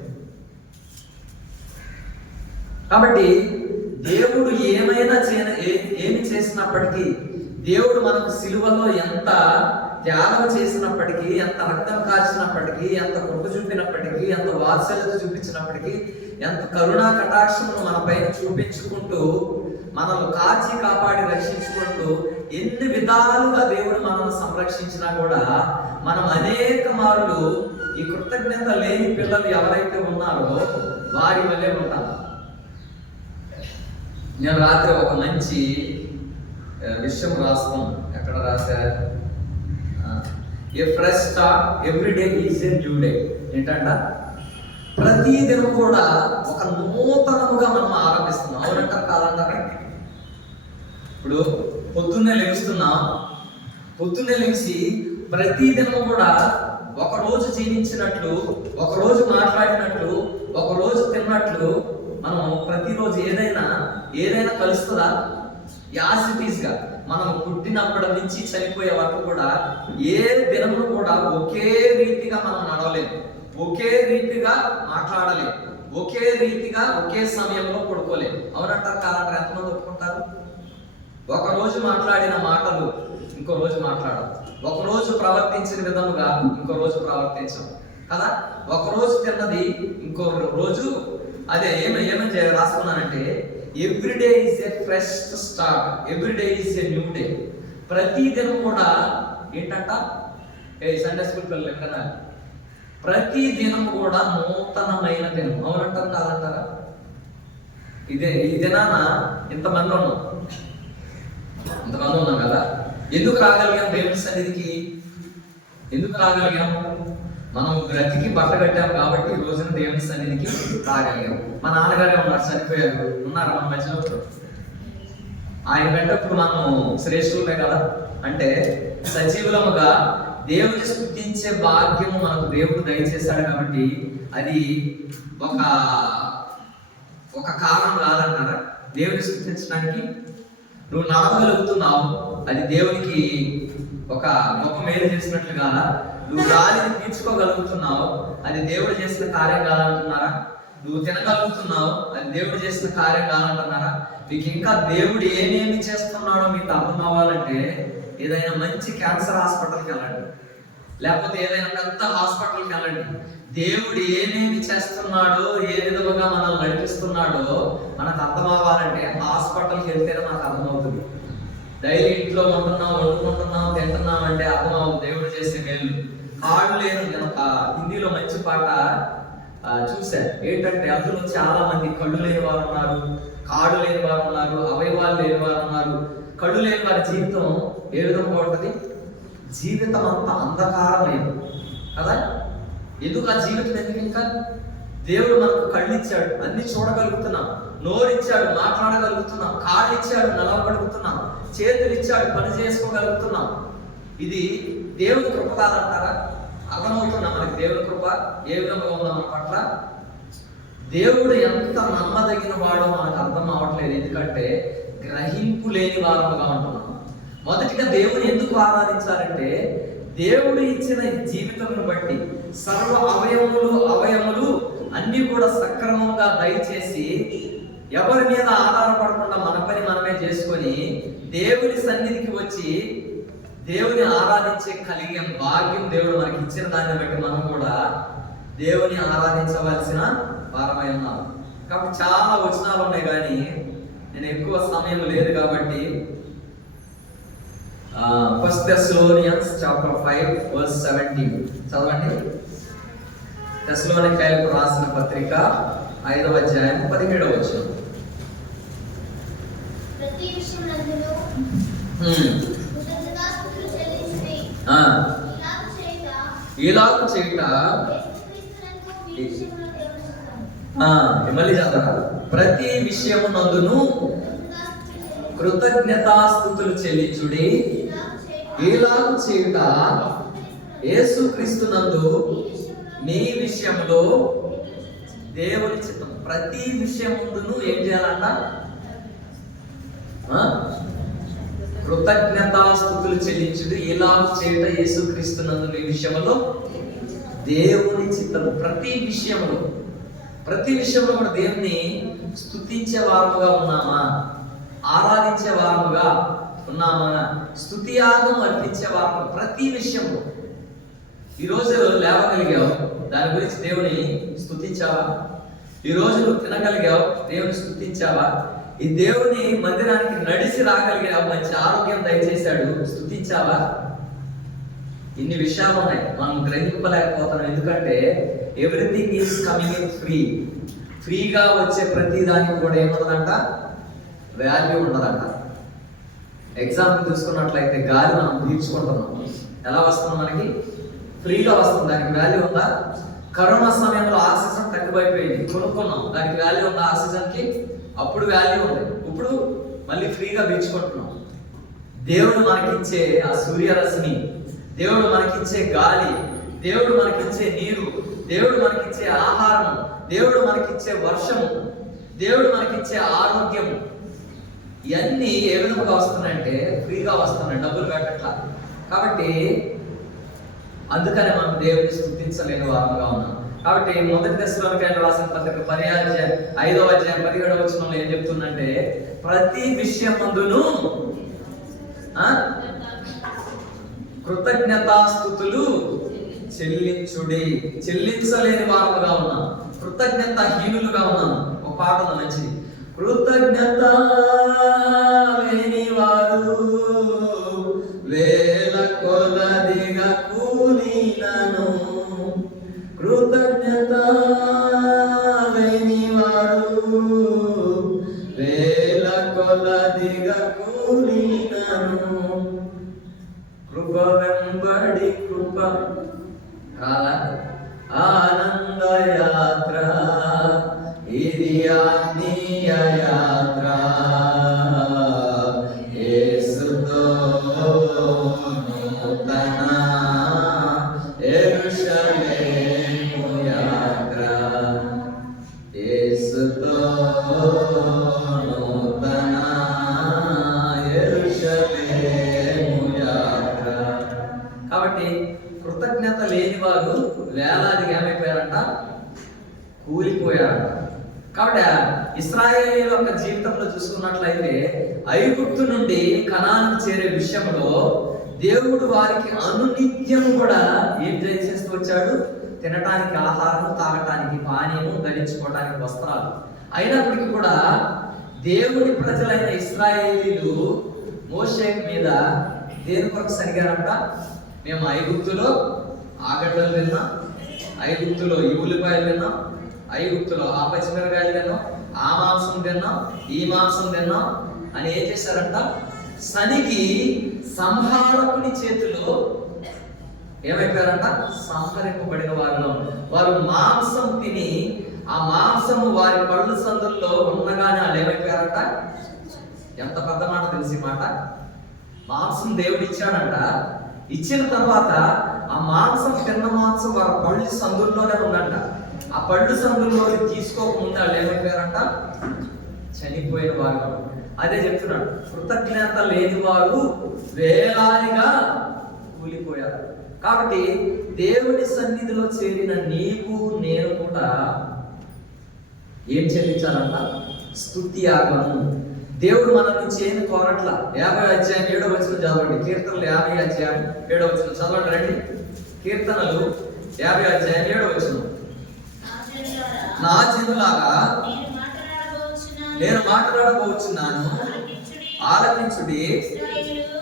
కాబట్టి దేవుడు ఏమి చేసినప్పటికీ, దేవుడు మనకు సిలువలో ఎంత త్యాగం చేసినప్పటికీ, ఎంత రక్తం కాల్చినప్పటికీ, ఎంత కృప చూపినప్పటికీ, ఎంత వాత్సల్యత చూపించినప్పటికీ, ఎంత కరుణా కటాక్షమును మన పైన చూపించుకుంటూ, మనల్ని కాచి కాపాడి రక్షించుకుంటూ, ఎన్ని విధాలుగా దేవుడు మనల్ని సంరక్షించినా కూడా మనం అనేక మార్లు ఈ కృతజ్ఞత లేని పిల్లలు ఎవరైతే ఉన్నారో వారి వల్లే ఉంటాం. నేను రాత్రి ఒక మంచి విషయం రాస్తాను. ఎక్కడ రాశా? A fresh start every day is a new day. ఏంటంట? ప్రతి దినం కూడా ఒక నూతనముగా మనం ఆరంభిస్తున్నాం. అవునంటారు కాదంటారా? ఇప్పుడు పొద్దున్నే లెగిసి ప్రతి దినం కూడా ఒక రోజు జీవించినట్లు, ఒక రోజు మాట్లాడినట్లు, ఒక రోజు తిన్నట్లు మనం ప్రతిరోజు ఏదైనా కలుస్తుందా? యాసిటీస్గా మనం పుట్టినప్పటి నుంచి చనిపోయే వరకు కూడా ఏ దినమును కూడా ఒకే రీతిగా మనం నడవలేము, ఒకే రీతిగా మాట్లాడలేము, ఒకే రీతిగా ఒకే సమయంలో పడుకోలేము. అవునంటారు కాదంటారు? ఎంతమంది ఒప్పుకుంటారు? ఒక రోజు మాట్లాడిన మాటలు ఇంకో రోజు మాట్లాడదు, ఒక రోజు ప్రవర్తించిన విధముగా ఇంకో రోజు ప్రవర్తించం కదా. ఒక రోజు తిన్నది ఇంకో రోజు అదే ఏమని రాసుకున్నానంటే, every day is a fresh start, every day is a new day. ప్రతి దినం కూడా ఏంటంట? సండే స్కూల్ పిల్లలు ఎక్కడన్నా ప్రతి దినం కూడా నూతనమైన దినం. అవునంటారు కాదంటారా? ఈ దినాన ఇంతమంది ఉన్నాం కదా. ఎందుకు రాగలిగాం దేవుని సన్నిధికి? ఎందుకు రాగలిగాం? మనం బ్రతికి బట్ట కట్టాం కాబట్టి ఈ రోజున దేవుని సన్నిధికి రాగలిగాం. మా నాన్నగారే ఉన్నారు, చనిపోయారు, ఉన్నారు మన మధ్యలో. ఆయన వెంటప్పుడు మనం శ్రేష్ఠులమే కదా. అంటే సజీవులముగా దేవుని స్తుతించే భాగ్యము మనకు దేవుడు దయచేశాడు కాబట్టి అది ఒక కారణం కాదంటారా దేవుని స్తుతించడానికి? నువ్వు నడవగలుగుతున్నావు, అది దేవునికి ఒక గొప్ప మేలు చేసినట్లు కాదా? నువ్వు గాలిని పీల్చుకోగలుగుతున్నావు, అది దేవుడు చేసిన కార్యం కాదంటున్నారా? నువ్వు తినగలుగుతున్నావు, అది దేవుడు చేసిన కార్యం కాదంటున్నారా? మీకు ఇంకా దేవుడు ఏమేమి చేస్తున్నాడో మీకు అర్థం అవ్వాలంటే ఏదైనా మంచి క్యాన్సర్ హాస్పిటల్కి వెళ్ళండి, లేకపోతే ఏదైనా పెద్ద హాస్పిటల్కి వెళ్ళండి. దేవుడు ఏమేమి చేస్తున్నాడో, ఏ విధముగా మనల్ని నడిపిస్తున్నాడో మనకు అర్థం అవ్వాలంటే హాస్పిటల్కి వెళ్తేనే మనకు అర్థమవుతుంది. డైలీ ఇంట్లో వండుకుంటున్నాం తింటున్నాం అంటే అర్థం అవుతుంది దేవుడు చేసే మేలు. కాళ్ళు లేని, నేను ఒక హిందీలో మంచి పాట చూశాను. ఏంటంటే అందులో చాలా మంది కళ్ళు లేని వారు ఉన్నారు, కాళ్ళు లేని వారు ఉన్నారు, అవయవాలు లేని వారు ఉన్నారు. కళ్ళు లేని వారి జీవితం ఏ విధంగా ఉంటుంది? జీవితం అంతా అంధకారమైంది కదా. ఎందుకు ఆ జీవితం ఎందుకు? ఇంకా దేవుడు మనకు కళ్ళు ఇచ్చాడు, అన్ని చూడగలుగుతున్నాం, నోరు ఇచ్చాడు, మాట్లాడగలుగుతున్నాం, కాళ్ళు ఇచ్చాడు, నడవగలుగుతున్నాం, చేతులు ఇచ్చాడు, పని చేసుకోగలుగుతున్నాం. ఇది దేవుని కృప కాదంటారా? అర్థమవుతున్నా మనకి దేవుని కృప ఏ విధంగా ఉందో మన పట్ల. దేవుడు ఎంత నమ్మదగిన వాడో మనకు అర్థం అవ్వట్లేదు, ఎందుకంటే గ్రహింపు లేని వారముగా ఉంటున్నాం. మొదటిగా దేవుని ఎందుకు ఆరాధించాలంటే దేవుడు ఇచ్చిన జీవితమును బట్టి సర్వ అవయములు అన్ని కూడా సక్రమంగా దయచేసి ఎవరి మీద ఆధారపడకుండా మన పని మనమే చేసుకొని దేవుని సన్నిధికి వచ్చి దేవుని ఆరాధించే కలిగే భాగ్యం దేవుడు మనకి ఇచ్చిన దాన్ని బట్టి మనం కూడా దేవుని ఆరాధించవలసిన వారమై ఉన్నాం. కాబట్టి చాలా వచనాలు ఉన్నాయి, కానీ నేను ఎక్కువ సమయం లేదు కాబట్టి 1 Thessalonians chapter 5 verse 17 చదవండి. తెస్సలోనికైలకు రాసిన పత్రిక 5వ అధ్యాయం 17వ వచనం. ప్రతి విషయమునందును కృతజ్ఞతాస్తుతులు చెల్లించుడి. ఇలాగు చేయుట మళ్ళీ చదవరా? ప్రతి విషయమునందును కృతజ్ఞతాస్తుతులు చెల్లించుడి. ఇలాగు చేయుట యేసుక్రీస్తునందు మీ విషయంలో దేవుని చిత్తం. ప్రతి విషయం ముందును ఏం చేయాలంట? కృతజ్ఞతాస్తుతులు చెల్లించుడు ఇలా చేయట యేసుక్రీస్తునందు మీ విషయంలో దేవుని చిత్తం. ప్రతి విషయంలో కూడా దేవుని స్తుతించే వారముగా ఉన్నామా, ఆరాధించే వారముగా ఉన్నామా, స్తుతి యాగం అర్పించే వారము. ప్రతి విషయంలో ఈరోజు లేవగలిగావు, దాని గురించి దేవుని స్తుతించావా? ఈరోజు నువ్వు తినగలిగావు, దేవుని స్తుతించావా? ఈ దేవుని మందిరానికి నడిచి రాగలిగావు, మంచి ఆరోగ్యం దయచేశాడు, స్తుతించావా? ఇన్ని విషయాలు ఉన్నాయి, మనం గ్రహింపలేకపోతున్నాం. ఎందుకంటే ఎవ్రీథింగ్ ఈజ్ కమింగ్ ఇన్ ఫ్రీగా వచ్చే ప్రతి దానికి కూడా ఏముండదంట, వాల్యూ ఉండదంట. ఎగ్జాంపుల్ తీసుకున్నట్లయితే గాలి మనం పీల్చుకుంటున్నాం, ఎలా వస్తుంది? మనకి ఫ్రీగా వస్తుంది, దానికి వాల్యూ ఉందా? కరోనా సమయంలో ఆక్సిజన్ తక్కువైపోయింది, కొనుక్కున్నాం, దానికి వాల్యూ ఉందా? ఆక్సిజన్కి అప్పుడు వాల్యూ ఉంది, ఇప్పుడు మళ్ళీ ఫ్రీగా పీల్చుకుంటున్నాం. దేవుడు మనకిచ్చే ఆ సూర్యరశ్మి, దేవుడు మనకిచ్చే గాలి, దేవుడు మనకిచ్చే నీరు, దేవుడు మనకిచ్చే ఆహారం, దేవుడు మనకిచ్చే వర్షము, దేవుడు మనకిచ్చే ఆరోగ్యము, ఇవన్నీ ఏ విధంగా వస్తున్నాయంటే ఫ్రీగా వస్తున్నాయి, డబ్బులు పెట్టట్లా. కాబట్టి అందుకనే మనం దేవుడిని స్తుతించలేని వారముగా ఉన్నాం. కాబట్టి మొదటి దశలోనికైనా రాసిన పత్రిక 5వ అధ్యాయం 17వ వచనంలో ఏం చెప్తుందంటే, ప్రతి విషయమందును కృతజ్ఞతాస్తుతులు చెల్లించుడి. చెల్లించలేని వారముగా ఉన్నాం, కృతజ్ఞతాహీనులుగా ఉన్నాం. ఒక పాట ఉంది మంచిది, కృతజ్ఞత లేని వారు వేల కొలదిగా కూలినను, కృతజ్ఞత లేని వారు వేల కొలదిగా కూలినను, కృప వెంబడి కృప ఆనంద యాత్ర, ఇది ఆత్మీయ యాత్ర, యేసుతో నూతన యెరూషలేము యాత్ర, యేసుతో నూతన యెరూషలేము యాత్ర. కాబట్టి కృతజ్ఞత లేని వారు వేలాదిగా ఏమైపోయారంట, కూలిపోయారంట. కాబట్టి ఇశ్రాయేలీయుల యొక్క జీవితంలో చూసుకున్నట్లయితే ఐగుప్తు నుండి కనానుకు చేరే విషయంలో దేవుడు వారికి అనునిత్యము కూడా ఏం చేస్తూ వచ్చాడు? తినటానికి ఆహారం, తాగటానికి పానీయము, ధరించుకోవటానికి వస్త్రాలు. అయినప్పటికీ కూడా దేవుని ప్రజలైన ఇశ్రాయేలీయులు మోషే మీద దేని కొరకు సరిగారంట? మేము ఐగుప్తులో ఆగడ్డలు తిన్నాం, ఐగుప్తులో ఈ ఉల్లిపాయలు తిన్నాం, ఐగుప్తులో ఆ పచ్చిమిరకాయలు తిన్నాం, ఆ మాంసం తిన్నాం, ఈ మాంసం తిన్నాం అని ఏం చేశారంట? శనికి సంహారకుని చేతిలో ఏమైపోయారంట? సంహరింపబడిన వారిలో వారు మాంసం తిని ఆ మాంసము వారి పళ్ళు సందుల్లో ఉండగానే వాళ్ళు ఏమైపోయారంట? ఎంత పెద్ద మాట తెలిసి మాట. మాంసం దేవుడు ఇచ్చాడంట, ఇచ్చిన తర్వాత ఆ మాంసం తిన్న మాంసం వారి పళ్ళు సందుల్లోనే ఉందంట. ఆ పళ్ళు సందుల్లో తీసుకోకముందు వాళ్ళు ఏమైపోయారంట? చనిపోయిన వారు. అదే చెప్తున్నాడు, కృతజ్ఞత లేని వారు వేలాదిగా కూలిపోయారు. కాబట్టి దేవుని సన్నిధిలో చేరిన నీకు నేను కూడా ఏం చెల్లించాలంట? స్తుతి యాగము. దేవుడు మన నుంచి ఏమి కోరట్ల. 50 అధ్యాయం 7వ వచనం చదవండి. కీర్తనలు 50 అధ్యాయం 7వ వచనం చదవండి రండి. కీర్తనలు 50 అధ్యాయం 7వ వచనం. నా జనులారా నేను మాట్లాడబోచున్నాను, ఆలకించుడి.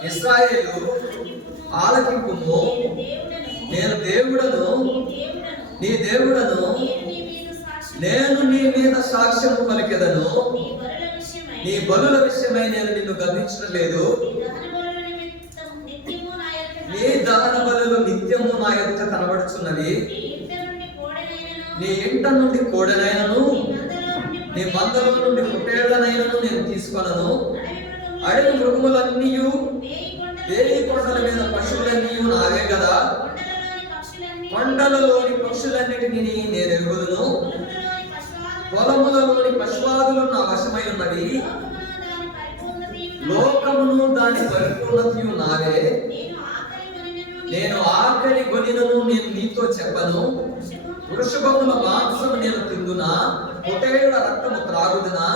ఇశ్రాయేలు ఆలకింపుము. నేను దేవుడను, నీ దేవుడను, నేను నీ మీద సాక్ష్యము పలికెదను. నీ బలుల విషయమై నేను నిన్ను గమనించడం లేదు. నీ దహన బలులు నిత్యము నా ఎదుట కనబడుచున్నవి. నీ ఇంట నుండి కోడెనైనను, నీ మందలో నుండి పుట్టేళ్లనైనను నేను తీసుకొనను. అడవి మృగములన్నీ, వేయి కొండల మీద పశువులన్నీ నావే కదా. కొండలలోని పక్షులన్నిటిని నేను ఎరుగుదును. పొలములలోని పశువాదులు నా వశమై ఉన్నవి. లోకమును దాని పరిపూర్ణతయు నావే. నేను ఆకలి గొనినను నేను నీతో చెప్పను. వృషభముల మాంసము నేను తిందునా, పొటేళ్ల రక్తము త్రాగుదునా.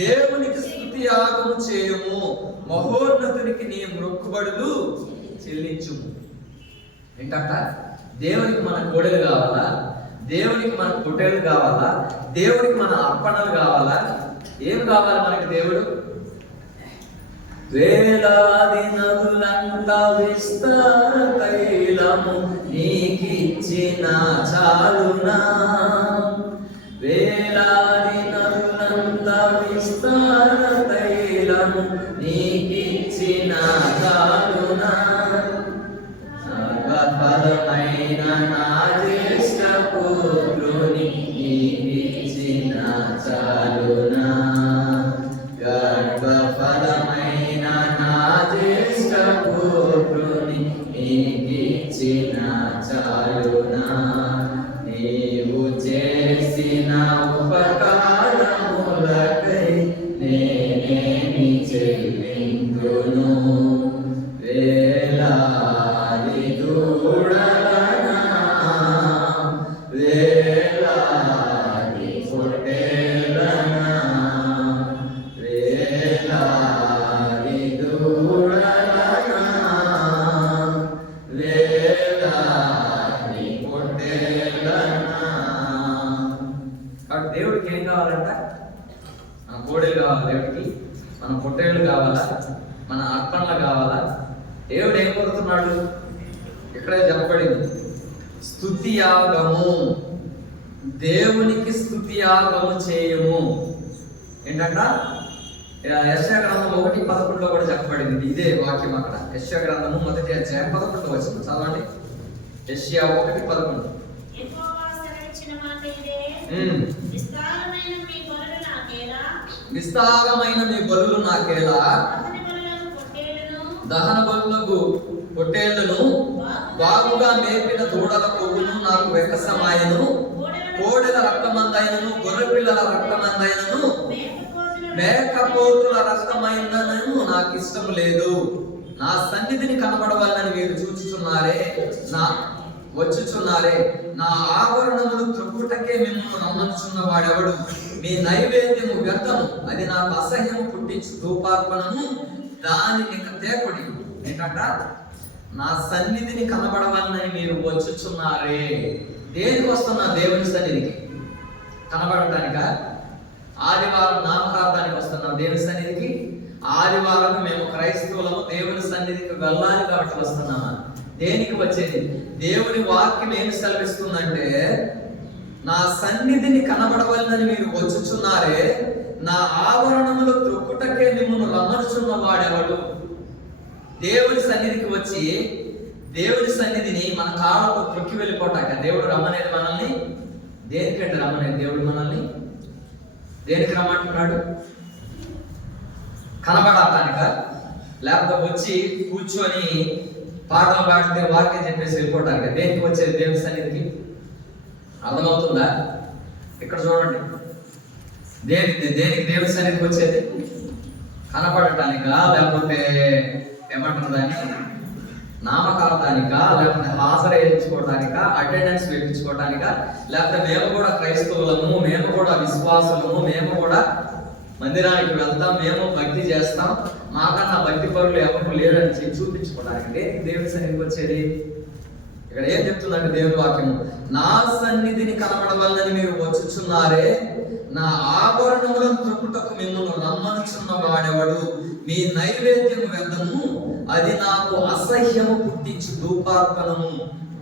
దేవునికి స్తుతి యాగము చేయము, మహోన్నతునికి నీ మొక్కుబడులు చెల్లించుము. ఏంటంట? దేవునికి మన కోడెలు కావాలా? దేవునికి మన పొటేళ్లు కావాలా? దేవునికి మన అర్పణలు కావాలా? ఏం కావాలి మనకి దేవుడు? వేలాది నదులంత విస్తార తైలము నీకిచ్చిన చాలునా. వేలాది నదులంత విస్తార తైలము నీకిచ్చిన చాలునా. సర్వఫలమైన నా జ్యేష్ఠ పుత్రుని నీకిచ్చిన చాలునా. గర్భఫలమైన నా జ్యేష్ఠ పుత్రుని నీకిచ్చిన చాలునా. నీవు చేసిన ఉపకారములకై నేనేమి చెల్లింతును. వేలాది దూడలనా, వేలాది పొట్టేళ్లనా, వేలాది దూడలనా, వేలాది పొట్టేళ్లనా. కాబట్టి దేవుడికి ఏం కావాలంట? మన కోడెలు కావాలి దేవుడికి, మన పొట్టేళ్ళు కావాలా, మన అర్పణలు కావాలా? దేవుడు ఏం కోరుతున్నాడు? ఇక్కడే చెప్పబడింది, స్తుతి యాగము. దేవునికి స్తుతి యాగము చేయము. ఏంటంట? యెషయా గ్రంథం 1:11 కూడా చెప్పబడింది ఇదే వాక్యం. అక్కడ యెషయా గ్రంథము 1వ అధ్యాయం 11వ వచనం చదవండి. యెషయా 1:11. విస్తారమైన మీ బలులు నాకేలా, దహన బలులకు పొట్టేళ్లను, బాగుగా మేపిన దూడల కొవ్వును నాకు వెక్కసమాయను. కోడెల రక్తమందైనను, గొర్రెపిల్లల రక్తమందైనను, మేకపోతుల రక్తమైనను నాకు ఇష్టం లేదు. నా సన్నిధిని కనబడవాలని మీరు చూచుచున్నారే, వచ్చుచున్నారే. నా ఆవరణములు త్రొక్కుటకే మిమ్మల్ని రమ్మనుచున్న వాడెవడు? మీ నైవేద్యము వ్యర్థము, అది నాకు అసహ్యము పుట్టించు ధూపార్పణము, దానిని తేకుడి. ఏంటంట? నా సన్నిధిని కనబడవాలని మీరు వచ్చుచున్నారే. దేనికి వస్తున్నా? దేవుని సన్నిధికి కనబడటానిక? ఆదివారం నామకార్థానికి వస్తున్నాం దేవుని సన్నిధికి. ఆదివారం మేము క్రైస్తవులము దేవుని సన్నిధికి వెళ్ళాలి కాబట్టి వస్తున్నామా? దేనికి వచ్చేది? దేవుని వాక్యం ఏమి సెలవిస్తుందంటే, నా సన్నిధిని కనబడవాలని మీరు వచ్చుచున్నారే, నా ఆవరణములు త్రొక్కుటకే మిమ్మల్ని రమ్మనుచున్న వాడెవడు? దేవుని సన్నిధికి వచ్చి దేవుని సన్నిధిని మన కాళ్ళకు త్రొక్కి వెళ్ళిపోటాక దేవుడు రమ్మనేది మనల్ని. దేనికంటే రమ్మనేది దేవుడు మనల్ని? దేనికి రమ్మంటున్నాడు? కనబడటానిక? లేకపోతే వచ్చి కూర్చొని పాటలు పాడితే వాక్యం చెప్పేసి వెళ్ళిపోవటానికి? దేనికి వచ్చేది దేవుని సన్నిధికి? అర్థమవుతుందా? ఇక్కడ చూడండి, దేనికి దేవుని సన్నిధికి వచ్చేది? కనపడటానిక? లేకపోతే ఏమంటారు దాన్ని? నామకార్థానిక? లేకపోతే హాజరేయించుకోవటానిక? అటెండెన్స్ వేయించుకోవటానిక? లేకపోతే మేము కూడా క్రైస్తవులము, మేము కూడా విశ్వాసులము, మేము కూడా మందిరానికి వెళ్తాం, మేము భక్తి చేస్తాం, మాకన్నా భక్తి పరులు ఎవరు లేరని చూపించుకోవడానికి దేవుని సన్నిధికి వచ్చేది? ఇక్కడ ఏం చెప్తుందంటే దేవుని వాక్యం, నా సన్నిధిని కనబడవాలని మీరు వచ్చుచున్నారే, నా ఆభరణములను త్రొక్కుటకు మిమ్మల్ని రమ్మనుచున్న వాడెవడు? మీ నైవేద్యము వ్యర్థము, అది నాకు అసహ్యము పుట్టించు ధూపార్పణము,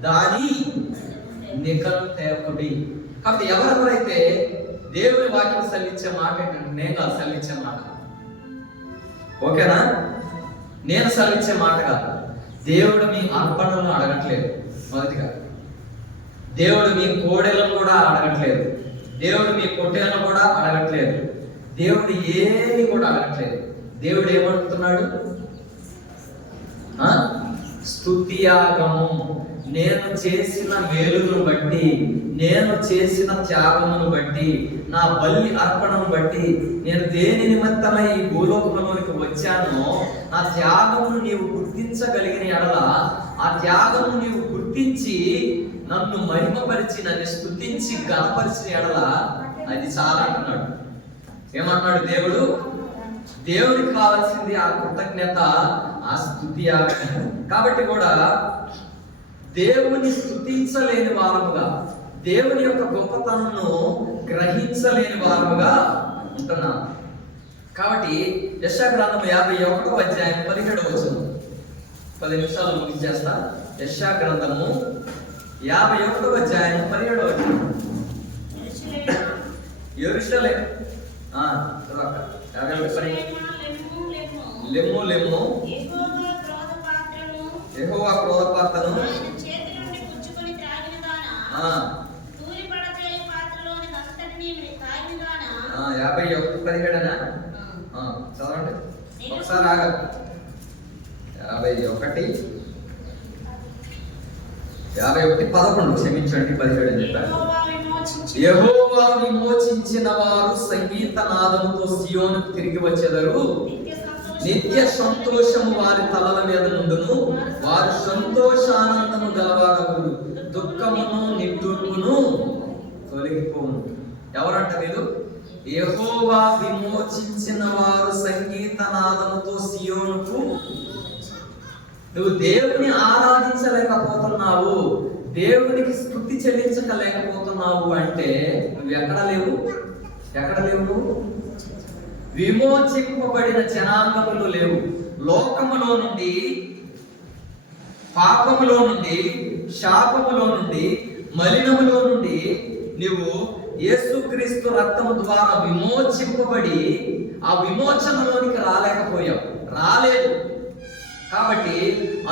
దాని నికల్తేకుడి. కాబట్టి ఎవరెవరైతే దేవుని వాక్యం సెలవిచ్చే మాట ఏంటంటే, నేను కాదు సెలవిచ్చే మాట, ఓకేనా? నేను సెలవిచ్చే మాట కాదు. దేవుడు మీ అర్పణలను అడగట్లేదు. మొదటిగా దేవుడు మీ కోడెలను కూడా అడగట్లేదు. దేవుడు మీ పొట్టేలను కూడా అడగట్లేదు. దేవుడు ఏమి కూడా అడగట్లేదు. దేవుడు ఏమడుగుతున్నాడు? స్తుతియాగము. నేను చేసిన మేలును బట్టి, నేను చేసిన త్యాగమును బట్టి, నా బలి అర్పణను బట్టి, నేను దేని నిమిత్తమై ఈ భూలోకంలోనికి వచ్చానో నా త్యాగమును నీవు గుర్తించగలిగిన ఎడల, ఆ త్యాగమును నీవు గుర్తించి నన్ను మహిమపరిచి నన్ను స్తుతించి గణపరిచిన ఎడల అది చాలా అంటున్నాడు. ఏమంటున్నాడు దేవుడు? దేవుడికి కావాల్సింది ఆ కృతజ్ఞత, ఆ స్తుతి. కాబట్టి కూడా దేవుని స్తుతించలేని వారముగా, దేవుని యొక్క గొప్పతనను గ్రహించలేని వారముగా ఉంటున్నాం. కాబట్టి యెషయా గ్రంథం 51వ అధ్యాయం 17వ వచనం, 10 నిమిషాలు ముగించేస్తా. యెషయా గ్రంథము 51వ అధ్యాయం 17వ వచనం. యెరూషలేము లెమ్ము లెమ్ము, యెహోవా క్రోధ పాత్రను 51:17 చదవండి ఒకసారి. ఆగండి. 51:11 క్షమించండి, 17 అని చెప్పారు. యెహోవా విమోచించిన వారు సంగీత నాదముతో సియోనుకు తిరిగి వచ్చెదరు. నిత్య సంతోషము వారి తలల మీద నుండును. వారు సంతోషానందము గలవారగురు. దుఃఖమును నిట్టూర్పును తొలగిపోను. ఎవరంట వీరు? యెహోవా విమోచించిన వారు సంగీత నాదముతో సియోనుకు. నువ్వు దేవుని ఆరాధించలేకపోతున్నావు, దేవునికి స్తుతి చెల్లించలేకపోతున్నావు అంటే నువ్వు ఎక్కడ లేవు? ఎక్కడ లేవు? విమోచింపబడిన జనాంగములు లేవు. లోకములో నుండి, పాపములో నుండి, శాపములో నుండి, మలినములో నుండి నువ్వు యేసుక్రీస్తు రక్తము ద్వారా విమోచింపబడి ఆ విమోచనలోనికి రాలేకపోయావు, రాలేదు. కాబట్టి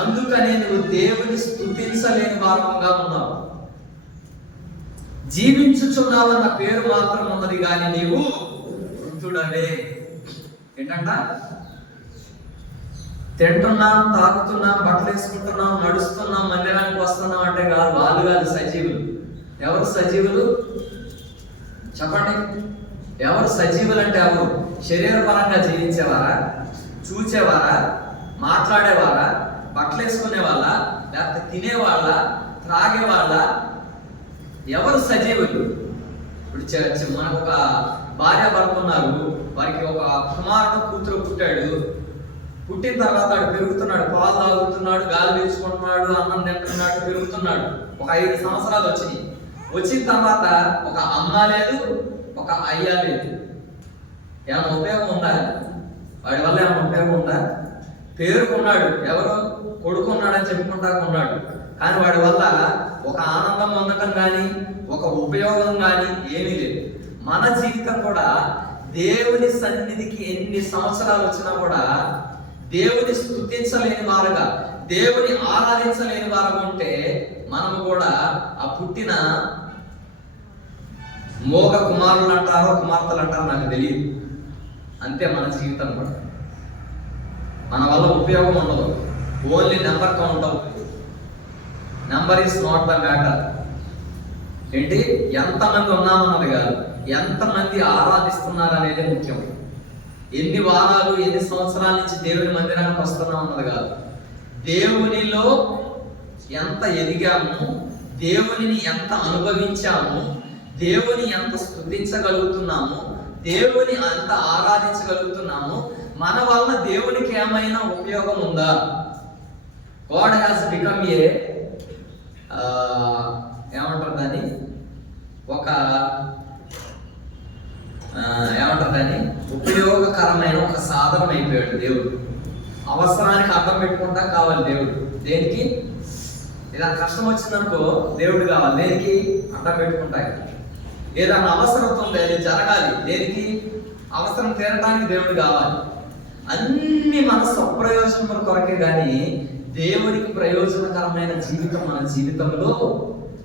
అందుకనే నువ్వు దేవుని స్తుతించలేని వారముగా ఉన్నావు. జీవించుచున్నావన్న పేరు మాత్రం ఉన్నది కానీ నీవు వృద్ధుడవే. ఏంటంట? తింటున్నాం, తాగుతున్నాం, బట్టలు వేసుకుంటున్నాం, నడుస్తున్నాం, మందిరానికి వస్తున్నాం అంటే కాదు. వాళ్ళు కాదు సజీవులు. ఎవరు సజీవులు చెప్పండి? ఎవరు సజీవులు అంటే ఎవరు? శరీరపరంగా జీవించేవారా, చూచేవారా, మాట్లాడేవారా, బట్టలు వేసుకునేవాళ్ళ, లేకపోతే తినేవాళ్ళ, త్రాగేవాళ్ళ? ఎవరు సజీవులు? ఇప్పుడు మనకు ఒక భార్య భర్త ఉన్నారు, వారికి ఒక కుమారుడు కూతురు పుట్టాడు. పుట్టిన తర్వాత వాడు పెరుగుతున్నాడు, పాలు తాగుతున్నాడు, గాలి పీల్చుకుంటున్నాడు, అన్నం తింటున్నాడు, పెరుగుతున్నాడు. ఒక 5 సంవత్సరాలు వచ్చినాయి. వచ్చిన తర్వాత ఒక అమ్మ లేదు, ఒక అయ్య లేదు. ఏమైనా ఉపయోగం ఉందా? వాడి వల్ల ఏమైనా ఉపయోగం ఉందా? పేరుకున్నాడు, ఎవరు కొడుకున్నాడని చెప్పుకుంటా ఉన్నాడు, కానీ వాడి వల్ల ఒక ఆనందం పొందటం కానీ ఒక ఉపయోగం కానీ ఏమీ లేదు. మన జీవితం కూడా దేవుని సన్నిధికి ఎన్ని సంవత్సరాలు వచ్చినా కూడా దేవుని స్తుతించలేని వారుగా, దేవుని ఆరాధించలేని వారుగా ఉంటే మనము కూడా ఆ పుట్టిన మోగ కుమారులు అంటారో కుమార్తెలు అంటారో నాకు తెలియదు. అంతే మన జీవితం కూడా. మన వల్ల ఉపయోగం ఉండదు, ఓన్లీ నెంబర్ కౌంట్ అవుతుంది. Number is not the matter. ఏంటి? ఎంతమంది ఉన్నామన్నది కాదు, ఎంతమంది ఆరాధిస్తున్నారు అనేది ముఖ్యం. ఎన్ని వారాలు, ఎన్ని సంవత్సరాల నుంచి దేవుని మందిరానికి వస్తున్నాం అన్నది కాదు. దేవునిలో ఎంత ఎదిగాము, దేవునిని ఎంత అనుభవించాము, దేవుని ఎంత స్తుతించగలుగుతున్నాము, దేవుని ఎంత ఆరాధించగలుగుతున్నాము, మన వల్ల దేవునికి ఏమైనా ఉపయోగం ఉందా? గాడ్ హ్యాస్ బికమ్ ఏమంటారు దాన్ని, ఒక ఏమంటారు దాన్ని, ఉపయోగకరమైన ఒక సాధనం అయిపోయాడు దేవుడు. అవసరానికి అర్థం పెట్టుకుంటా కావాలి దేవుడు. దేనికి? ఏదైనా కష్టం వచ్చిందనుకో దేవుడు కావాలి. దేనికి? అర్థం పెట్టుకుంటా. ఏదైనా అవసరం ఉంది, అది జరగాలి. దేనికి? అవసరం తీరడానికి దేవుడు కావాలి. అన్ని మన స్వప్రయోజనముల కొరకే కానీ దేవునికి ప్రయోజనకరమైన జీవితం మన జీవితంలో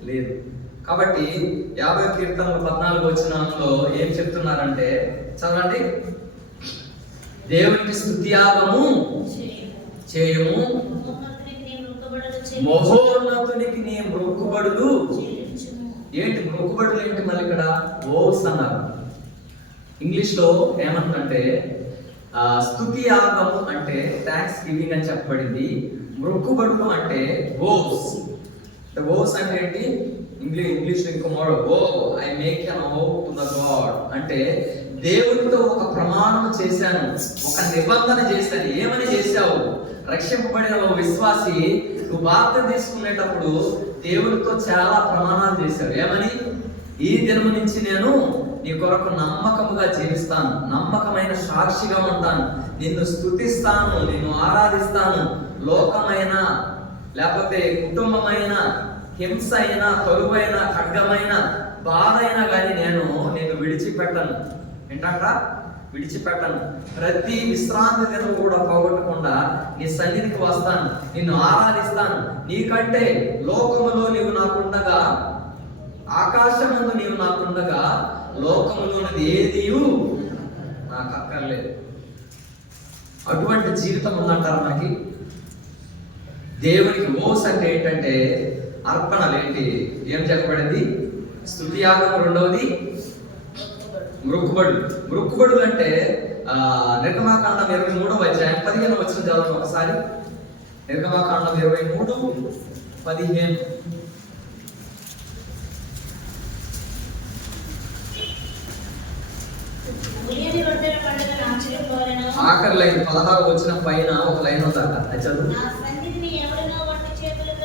లేదు. కాబట్టి 50 కీర్తనలు 14 వచనంలో ఏం చెప్తున్నారంటే చదవండి. దేవునికి స్తుతియాగము చేయము, మహోన్నతునికి నీ మొక్కుబడులు ఏంటి? మొక్కుబడులు ఏంటి? మళ్ళీ ఇక్కడ ఓస్ అన్నారు. ఇంగ్లీష్ లో ఏమంటే స్తుతి యాగము అంటే థ్యాంక్స్ గివింగ్ అని చెప్పబడింది. మొక్కుబడులు అంటే ఓస్. ఓస్ అంటే ఏంటి? ఇంగ్లీష్ ఇంకో model oh I make an oh to the God అంటే దేవునితో ఒక ప్రమాణం చేశాను, ఒక నిబంధన చేశాను. ఏమని చేశావు? రక్షింపబడిన ఓ విశ్వాసి నువ్వు బాప్తిసం తీసుకునేటప్పుడు దేవునితో చాలా ప్రమాణాలు చేశావు. ఏమని? ఈ దినము నుంచి నేను నీ కొరకు నమ్మకముగా జీవిస్తాను, నమ్మకమైన సాక్షిగా ఉంటాను, నిన్ను స్తుతిస్తాను, నిన్ను ఆరాధిస్తాను. లోకమైన లేకపోతే కుటుంబమైన హింస అయినా కరువైన ఖడ్గమైన బాధ అయినా కానీ నేను విడిచిపెట్టను. ఏంటంట? విడిచిపెట్టను. ప్రతి విశ్రాంతి దినం కూడా పోగొట్టకుండా నీ సన్నిధికి వస్తాను, నిన్ను ఆరాధిస్తాను. నీకంటే లోకములో నీవు నాకుండగా, ఆకాశమందు నీవు నాకుండగా, లోకములోనిది ఏది నాకు అక్కర్లేదు. అటువంటి జీవితం ఉందంటారు మనకి. దేవునికి ఓస్ అంటే ఏంటంటే అర్పణలు. ఏంటి? ఏం చెప్పబడింది? స్తుతి యాగం. రెండవది మొక్కుబడులు. మొక్కుబడులు అంటే నిర్గమాకాండం 23వ అధ్యాయం 15వ వచనం చదవండి ఒకసారి. నిర్గమాకాండం 23:15. ఆఖరి లైన్ 16వ వచనం పైన ఒక లైన్ ఉందట. చదువు.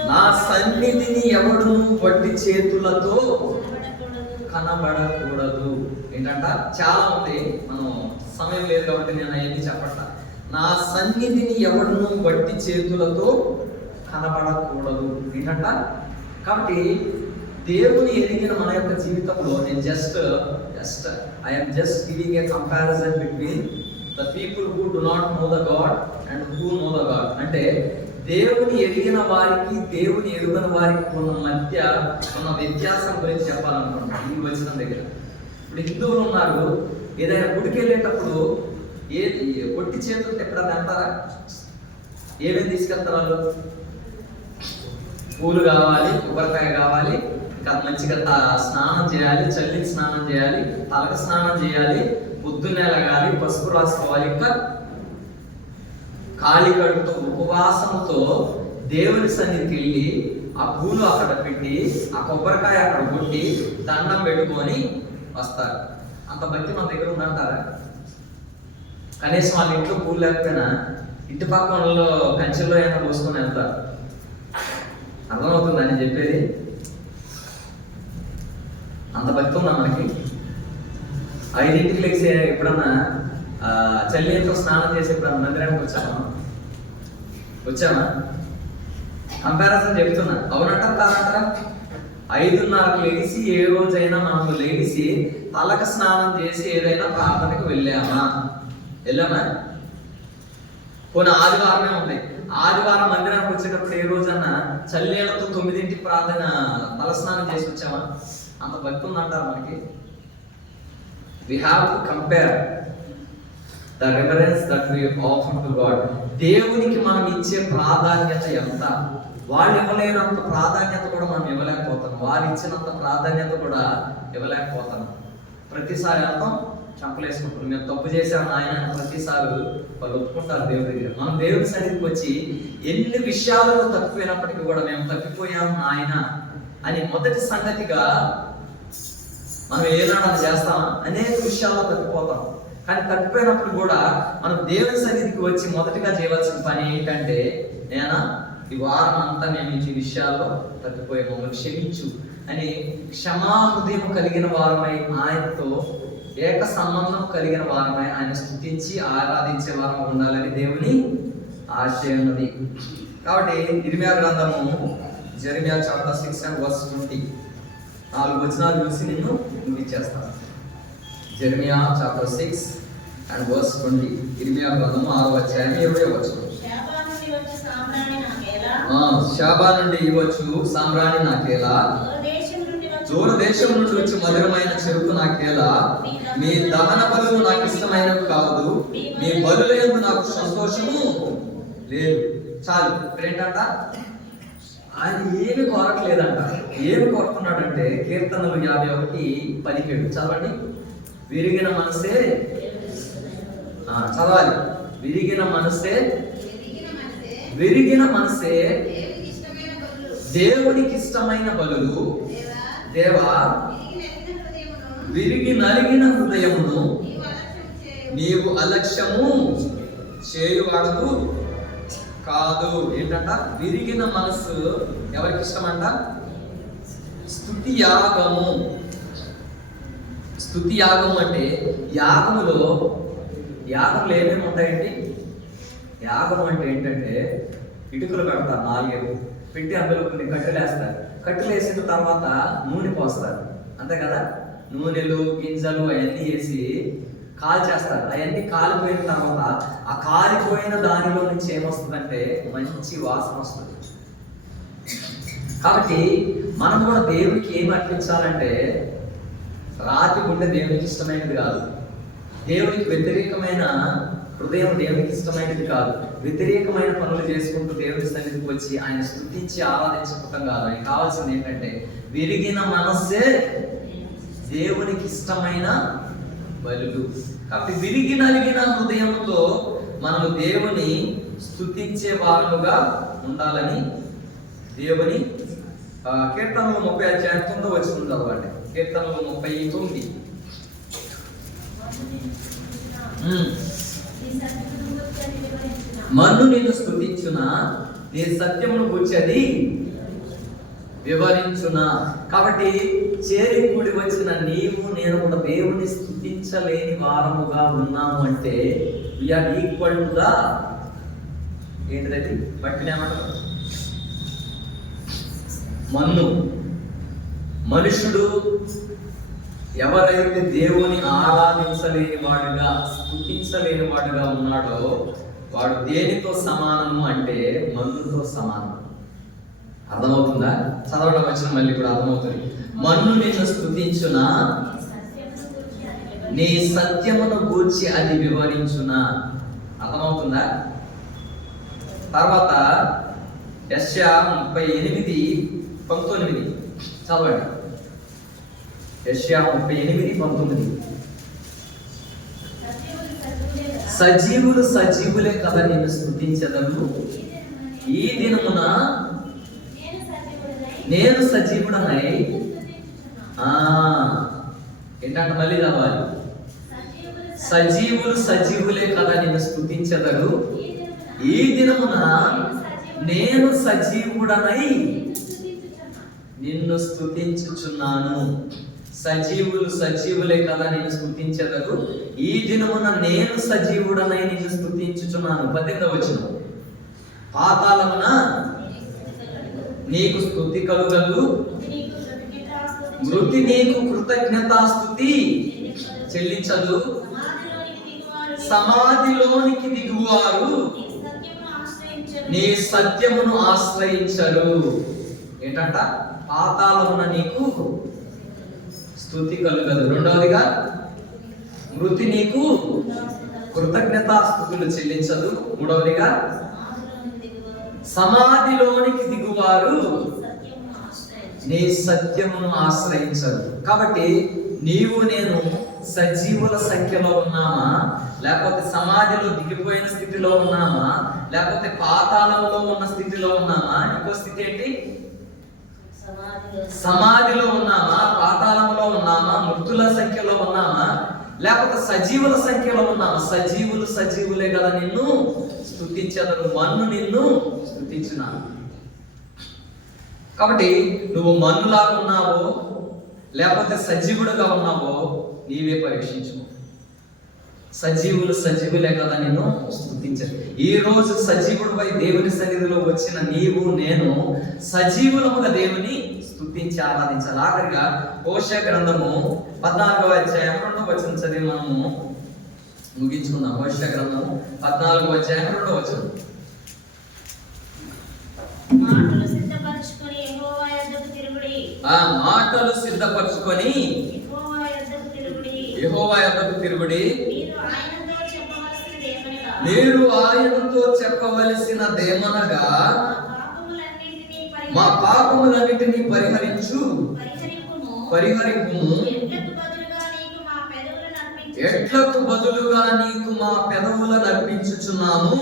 నా సన్నిధిని ఎవడును వట్టి చేతులతో కనబడకూడదు. ఏంటంట? చాలా ఉంది, మనం సమయం లేదు కాబట్టి నేను అవన్నీ చెప్పట్లా. నా సన్నిధిని ఎవడును వట్టి చేతులతో కనబడకూడదు. ఏంటంట? కాబట్టి దేవుని ఎరిగిన మన యొక్క జీవితంలో నేను just I'm just giving a comparison between the people who do not know the God and who know the God. అంటే దేవుని ఎరిగిన వారికి దేవుని ఎరుగని వారికి ఉన్న మధ్య ఉన్న వ్యత్యాసం గురించి చెప్పాలనుకుంటున్నాను ఈ వచనం దగ్గర. ఇప్పుడు హిందువులు ఉన్నారు, ఏదైనా గుడికి వెళ్ళేటప్పుడు ఒట్టి చేతులు ఎప్పుడన్నా అంటారా? ఏమేమి తీసుకెళ్తారు వాళ్ళు? పూలు కావాలి, కొబ్బరికాయ కావాలి, ఇంకా మంచిగా స్నానం చేయాలి, చల్లికి స్నానం చేయాలి, తలకు స్నానం చేయాలి, పొద్దున్నే లగాలి, పసుపు రాసుకోవాలి, ఇంకా ఖాళీ కడుపుతో ఉపవాసంతో దేవుని సన్నిధికి వెళ్ళి ఆ పూలు అక్కడ పెట్టి ఆ కొబ్బరికాయ అక్కడ కొట్టి దండం పెట్టుకొని వస్తారు. అంత భక్తి మన దగ్గర ఉందంటారా? కనీసం వాళ్ళ ఇంట్లో పూలు లేకపోయినా ఇంటి పక్కనలో కంచెల్లో ఏమైనా పోసుకొని వెళ్తారు. అర్థమవుతుందా నేను చెప్పేది? అంత భక్తి ఉందా మనకి? 5ంటికి లేచి ఎప్పుడన్నా చల్లితో స్నానం చేసి ఎప్పుడన్నా మందిరానికి వచ్చామా? కంపారిజన్ చెప్తున్నా. అవునంటారా కాదంటారా? 5:30కి లేచి ఏ రోజైనా మనం లేచి తలకు స్నానం చేసి ఏదైనా ప్రార్థనకు వెళ్ళామా? కొన్ని ఆదివారమే ఉంది. ఆదివారం మందిరానికి వచ్చేటప్పుడు ఏ రోజన్నా చల్లీలతో 9ంటికి ప్రార్థన తలస్నానం చేసి వచ్చామా? అంత భక్తి ఉందంటారు మనకి. We have to compare the reverence that we offer to God. దేవునికి మనం ఇచ్చే ప్రాధాన్యత ఎంత? వాళ్ళు ఇవ్వలేనంత ప్రాధాన్యత కూడా మనం ఇవ్వలేకపోతాం. వారు ఇచ్చినంత ప్రాధాన్యత కూడా ఇవ్వలేకపోతాం. ప్రతిసారి అర్థం చంపలేసుకుంటారు. మేము తప్పు చేసాము ఆయన ప్రతిసారి వాళ్ళు ఒప్పుకుంటారు దేవుడి దగ్గర. మనం దేవుడి సన్నిధికి వచ్చి ఎన్ని విషయాలలో తప్పిపోయినప్పటికీ కూడా మేము తప్పిపోయాము ఆయన అని మొదటి సంగతిగా మనం ఏనాడు చేస్తామా? అనేక విషయాల్లో తప్పిపోతాం. కానీ తప్పిపోయినప్పుడు కూడా మనం దేవుని సన్నిధికి వచ్చి మొదటిగా చేయవలసిన పని ఏంటంటే, నేనా ఈ వారం అంతా మేము ఈ విషయాల్లో తప్పిపోయే మమ్మల్ని క్షమించు అని క్షమాహృదయం కలిగిన వారమై ఆయనతో ఏక సంబంధం కలిగిన వారమై ఆయన స్తుతించి ఆరాధించే వారం ఉండాలని దేవుని ఆశయం ఉన్నది. కాబట్టి ఇర్మియా గ్రంథము జెరెమియా చాప్టర్ 6 and verse 20 4 వచనాలు చూసి నిన్ను ముగించేస్తాను. Jeremiah chapter 6 and verse 20. ఇర్మియా గ్రంథము 6వ అధ్యాయం 20వ వచనం. శాబా నుండి ఇవ్వచ్చు సామ్రాణి నాకేలా, దూర దేశం నుండి వచ్చి మధురమైన చెరుకు నాకేలా, మీ దహన బలులు నాకు ఇష్టమైనవి కాదు, మీ బలుల యందు నాకు సంతోషము లేదు. చాలు. ఏంటంట? ఆయన ఏమి కోరట్లేదంట. ఏమి కోరుతున్నాడంటే కీర్తనలు 51:17 చదవండి. విరిగిన మనసే చదవాలి. విరిగిన మనసే దేవునికి ఇష్టమైన బలులు. దేవా, విరిగి నలిగిన హృదయమును నీవు అలక్ష్యము చేయువాడవు కాదు. ఏంటంట? విరిగిన మనసు ఎవరికి ఇష్టమంట? స్తుతి యాగము. స్తుతి యాగము అంటే యాగములో ఏమేమి ఉంటాయండి? యాగం అంటే ఏంటంటే ఇటుకలు పెడతారు, 4 పెట్టి అందులో కొన్ని కట్టెలు వేస్తారు. కట్టెలు వేసిన తర్వాత నూనె పోస్తారు, అంతే కదా. నూనెలు గింజలు అవన్నీ వేసి కాల్చేస్తారు. అవన్నీ కాలిపోయిన తర్వాత ఆ కాలిపోయిన దానిలో నుంచి ఏమొస్తుందంటే మంచి వాసన వస్తుంది. కాబట్టి మనం కూడా దేవుడికి ఏం అర్పించాలంటే రాతి గుండె దేవునికి ఇష్టమైనది కాదు. దేవునికి వ్యతిరేకమైన హృదయం దేవునికి ఇష్టమైనది కాదు. వ్యతిరేకమైన పనులు చేసుకుంటూ దేవుడి సన్నిధికి వచ్చి ఆయన స్తుతించి ఆరాధించడం కాదు. ఆయన కావాల్సింది ఏంటంటే విరిగిన మనస్సే దేవునికి ఇష్టమైన బలులు. కాబట్టి విరిగి నలిగిన హృదయంతో మనము దేవుని స్తుతించే వారముగా ఉండాలని దేవుని కీర్తనలు 30:9 చదవండి. కీర్తనలు 39. మన్ను నిన్ను స్తుతించునా, నీ సత్యమును గూర్చి వివరించునా. కాబట్టి చేరి కూడి వచ్చిన నీవు నేను కూడా దేవుని స్తుతించలేని వారముగా ఉన్నాము అంటే వీఆర్ ఈక్వల్ టు ద ఏంటిది బట్టిని ఏమంటారు? మన్ను. మనుషుడు ఎవరైతే దేవుని ఆరాధించలేని వాడుగా స్తుతించలేని వాడుగా ఉన్నాడో వాడు దేనితో సమానము అంటే మన్నుతో సమానం. అర్థమవుతుందా? చదవడం వచ్చిన మళ్ళీ కూడా అర్థమవుతుంది. మన్ను నిన్ను స్తుతించునా, నీ సత్యమును గూర్చి అది వివరించునా. అర్థమవుతుందా? తర్వాత యెషయా 38:19 చదవండి. యెషయా 38:19 సజీవులు సజీవులే కదా నిన్ను స్తుతించెదరు. ఈ దినమున నేను సజీవుడనై ఏంటంటే మళ్ళీ చదవాలి. సజీవులు సజీవులే కదా నిన్ను స్తుతించెదరు. ఈ దినమున నేను సజీవుడనై నిన్ను స్తుతించుచున్నాను. సజీవులు సజీవులే కదా నిన్ను స్తుతించెదరు. ఈ దినమున నేను సజీవుడనై నిన్ను స్తుతించుచున్నాను. 18వ వచనం. పాతాళమున నీకు స్తుతి కలుగదు, మృతి నీకు కృతజ్ఞతాస్తుతి చెల్లించదు. సమాధిలోనికి దిగువారు నీ సత్యమును ఆశ్రయించరు. ఏంటంట? పాతాళమున నీకు స్తుతి కలుగదు. రెండవదిగా మృతి నీకు కృతజ్ఞతాస్తుతులు చెల్లించదు. మూడవదిగా సమాధిలోనికి దిగువారు నీ సత్యమును ఆశ్రయించరు. కాబట్టి నీవు నేను సజీవుల సంఖ్యలో ఉన్నామా, లేకపోతే సమాధిలో దిగిపోయిన స్థితిలో ఉన్నామా, లేకపోతే పాతాళంలో ఉన్న స్థితిలో ఉన్నామా? ఇంకో స్థితి ఏంటి? సమాధిలో ఉన్నామా, పాతాళంలో ఉన్నామా, మృతుల సంఖ్యలో ఉన్నామా, లేకపోతే సజీవుల సంఖ్యలో ఉన్నామా? సజీవులు సజీవులే కదా నిన్ను స్తుతించెదరు. మన్ను నిన్ను స్తుతించున్నాను. కాబట్టి నువ్వు మన్నులాగా ఉన్నావో లేకపోతే సజీవుడుగా ఉన్నావో నీవే పరీక్షించు. సజీవులు సజీవులే కదా నిన్ను స్తుతించరు. ఈ రోజు సజీవుడిపై దేవుని సన్నిధిలో వచ్చిన నీవు నేను సజీవులముగా దేవుని స్తుతించి ఆరాధించాలి. ఆఖరిగా హోషేయ గ్రంథము 14వ అధ్యాయం 2వ వచనం చదివి మనము ముగించుకుందాం. హోషేయ గ్రంథము 14వ అధ్యాయం 2వ వచనం. మాటలు సిద్ధపరచుకొని యెహోవా యొద్దకు తిరుగుడి. మాటలు సిద్ధపరచుకొని యెహోవా యొద్దకు తిరుగుడి. మీరు ఆయనతో చెప్పవలసినదేమనగా మా పాపములన్నిటినీ పరిహరించు పరిహరింపుము. ఎట్లకు బదులుగా నీకు మా పెదవులను అర్పించుచున్నాము.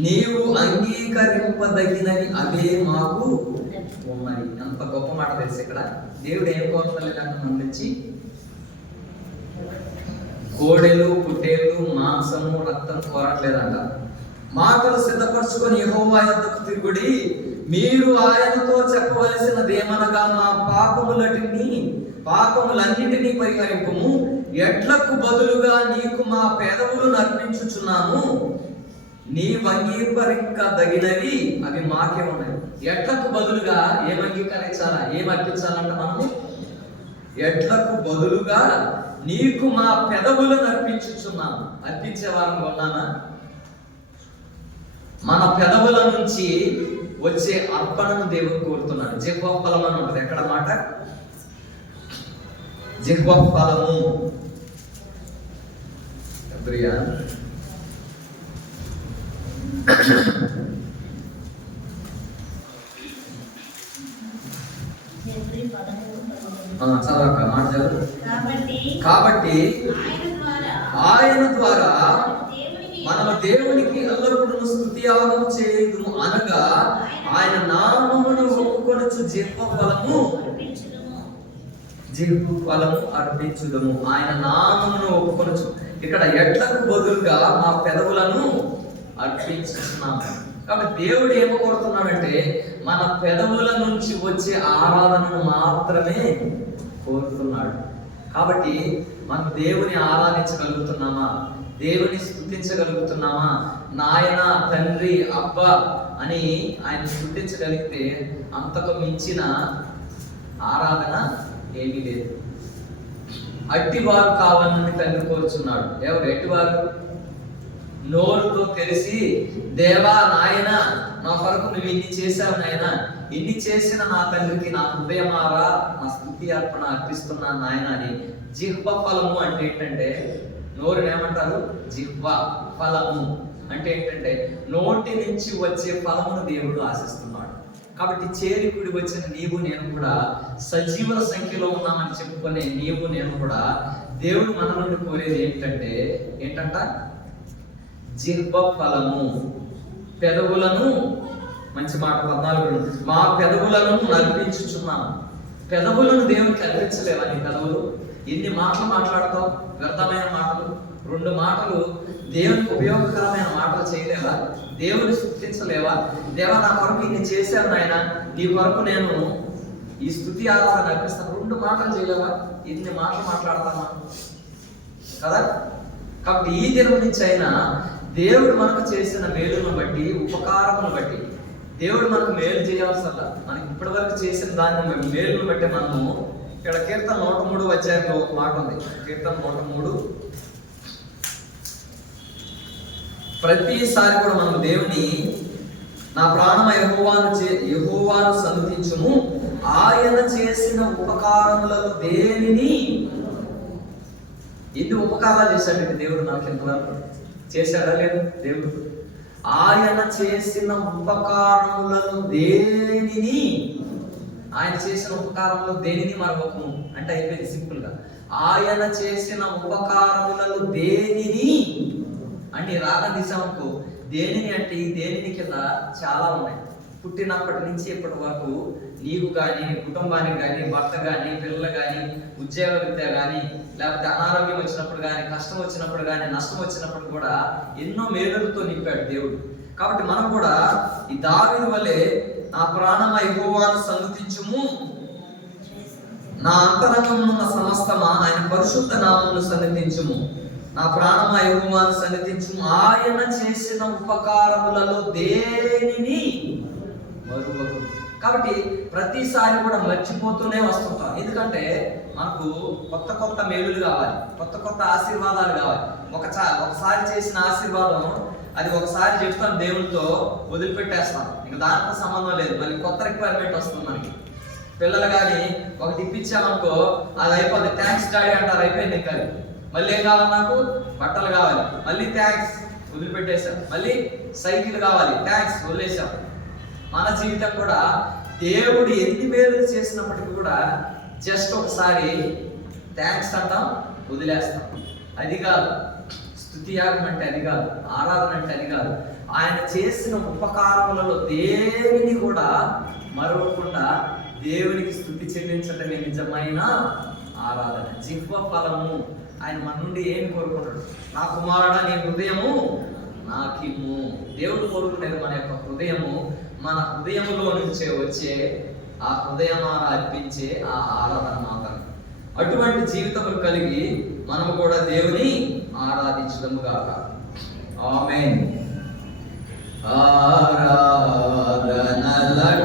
నీవు అంగీకరింపదగినవి అవే మాకు ఉన్నవి. అంత గొప్ప మాట తెలుసు. ఇక్కడ దేవుడు ఏం కోరలేదంటే మన నుంచి కోడెలు పుట్టేలు మాంసము రక్తం కోరట్లేదంట. మాటలు సిద్ధపరచుకొని యెహోవా యొద్దకు తిరుగుడి. మీరు ఆయనతో చెప్పవలసినదేమనగా మా పాపములన్నిటినీ పరిహరింపుము. ఎట్లకు బదులుగా నీకు మా పెదవులను అర్పించుచున్నాము. నీవు అంగీకరింపదగినవి అవి మాకే ఉన్నాయి. ఎట్లకు బదులుగా ఏం అంగీకరించాలా, ఏం అర్పించాలంట మనము? ఎట్లకు బదులుగా నీకు మా పెదవులను అర్పించుచున్నాము. అర్పించే వారం ఉన్నానా? మన పెదవుల నుంచి వచ్చే అర్పణను దేవుడు కోరుతున్నాడు. జిహ్వ ఫలం అని ఉంటుంది. ఎక్కడ మాట? జిహ్వ ఫలము. చదవక మాట చదువు. కాబట్టి ఆయన ద్వారా మనము దేవునికి ఎల్లప్పుడూ స్తుతియాగం చేయుదుము అనగా ఆయన నామమును ఒప్పుకొనుచు జిహ్వ ఫలము అర్పించుదము. ఆయన నామమును ఒప్పుకొనుచు. ఇక్కడ ఎట్లకు బదులుగా మా పెదవులను అర్పించుతున్నాము. కాబట్టి దేవుడు ఏమో కోరుతున్నాడంటే మన పెదవుల నుంచి వచ్చే ఆరాధనను మాత్రమే కోరుతున్నాడు. కాబట్టి మనం దేవుని ఆరాధించగలుగుతున్నామా? దేవుని స్తుతించగలుగుతున్నామా? నాయన, తండ్రి, అబ్బా అని ఆయన స్తుతించగలిగితే అంతకు మించిన ఆరాధన ఏమీ లేదు. అట్టివారు కావాలని తండ్రి కోరుచున్నాడు. ఎవరు ఎట్టివారు? నోరుతో తెలిసి దేవా నాయన నా కొరకు నువ్వు ఇన్ని చేశావు నాయన, ఇన్ని చేసిన నా తండ్రికి నా హృదయమారా నా స్తుతి అర్పణ అర్పిస్తున్నాను నాయన అని. జిహ్వ ఫలము అంటే ఏంటంటే, నోరుని ఏమంటారు? జిహ్వ ఫలము అంటే ఏంటంటే నోటి నుంచి వచ్చే ఫలమును దేవుడు ఆశిస్తున్నాడు. కాబట్టి చేరికుడి వచ్చిన నీవు నేను కూడా సజీవుల సంఖ్యలో ఉన్నామని చెప్పుకునే నీవు నేను కూడా దేవుడు మన నుండి కోరేది ఏంటంట? జిహ్వ ఫలము. పెదవులను, మంచి మాట 14, మా పెదవులను అర్పించుచున్నాము. పెదవులను దేవునికి అర్పించలేవా? నీ పెదవులు ఎన్ని మాటలు మాట్లాడతావు? వ్యర్థమైన మాటలు. 2 మాటలు దేవునికి ఉపయోగకరమైన మాటలు చేయలేవా? దేవుని స్తుతించలేవా? దేవా నా కొరకు ఇన్ని చేశాను నాయన, నీ కొరకు నేను ఈ స్తుతి ఆరాధన అర్పిస్తాను. 2 మాటలు చేయలేవా? ఇన్ని మాటలు మాట్లాడతామా కదా? కాబట్టి ఈ దినం నుంచి అయినా దేవుడు మనకు చేసిన మేలును బట్టి, ఉపకారమును బట్టి, దేవుడు మనకు మేలు చేయాల్సిందా? మనకి ఇప్పటి వరకు చేసిన దాన్ని మేలును బట్టి మనము ఇక్కడ కీర్తన 103 అధ్యాయంలో ఒక మాట ఉంది. కీర్తన 103 ప్రతిసారి కూడా మనం దేవుని నా ప్రాణమ యెహోవాను సన్నుతించుము, ఆయన చేసిన ఉపకారములను దేనిని. ఎన్ని ఉపకారాలు చేశాడంటే దేవుడు నాకు ఎంతవరకు చేశాడా? లేదు. దేవుడు ఆయన చేసిన ఉపకారములను దేనిని, ఆయన చేసిన ఉపకారములు దేనిని మరొకము అంటే అయిపోయింది సింపుల్ గా. ఆయన చేసిన ఉపకారములను దేనిని అంటే రాగం తీసామనుకో, దేనిని అంటే ఈ దేనిని కింద చాలా ఉన్నాయి. పుట్టినప్పటి నుంచి ఇప్పటి వరకు నీకు కానీ, నీ కుటుంబానికి కానీ, భర్త కానీ, పిల్లలు కానీ, ఉద్యోగ విద్య కానీ, లేకపోతే అనారోగ్యం వచ్చినప్పుడు కానీ, కష్టం వచ్చినప్పుడు కానీ, నష్టం వచ్చినప్పుడు కూడా ఎన్నో మేలులతో నింపాడు దేవుడు. కాబట్టి మనం కూడా ఈ దావీదు వలె నా ప్రాణమా యెహోవాను సన్నుతించుము, నా అంతరంగమున్న సమస్తమా ఆయన పరిశుద్ధ నామమును సన్నిధించుము, నా ప్రాణమా యెహోవాను సన్నిధించుము, ఆయన చేసిన ఉపకారములలో దేనిని మరువకు. కాబట్టి ప్రతిసారి కూడా మర్చిపోతూనే వస్తుంటాం. ఎందుకంటే మనకు కొత్త కొత్త మేలులు కావాలి, కొత్త కొత్త ఆశీర్వాదాలు కావాలి. ఒకసారి చేసిన ఆశీర్వాదం అది ఒకసారి చెప్తాం దేవుడితో వదిలిపెట్టేస్తాం, ఇంకా దాంతో సంబంధం లేదు. మళ్ళీ కొత్త రిక్వైర్మెంట్ వస్తుంది మనకి. పిల్లలు కానీ ఒకటి ఇప్పించామనుకో, అది అయిపోతుంది, థ్యాంక్స్ డాడీ అంటారు, అయిపోయింది. ఇంకా మళ్ళీ ఏం కావాలి? నాకు బట్టలు కావాలి, మళ్ళీ థ్యాంక్స్. వదిలిపెట్టేశాం. మళ్ళీ సైకిల్ కావాలి, థ్యాంక్స్, వదిలేసాం. మన జీవితం కూడా దేవుడు ఎన్ని మేలు చేసినప్పటికీ కూడా జస్ట్ ఒకసారి థ్యాంక్స్ అంటాం, వదిలేస్తాం. అది కాదు స్తుతియాగం అంటే, అది కాదు ఆరాధన అంటే, అది కాదు. ఆయన చేసిన ఉపకారములలో దేనిని కూడా మరవకుండా దేవునికి స్తుతి చెల్లించటమే నిజమైన ఆరాధన. జిహ్వ ఫలము. ఆయన మన నుండి ఏమి కోరుకున్నాడు? నా కుమారుడా నీ హృదయము నాకిమ్ము. దేవుడు కోరుకునేది మన యొక్క హృదయము. మన హృదయములో నుంచే వచ్చే ఆ హృదయమాన అర్పించే ఆ ఆరాధన మాత్రం. అటువంటి జీవితములు కలిగి మనము కూడా దేవుని ఆరాధించడము గాక. ఆమేన్. ఆరాధనల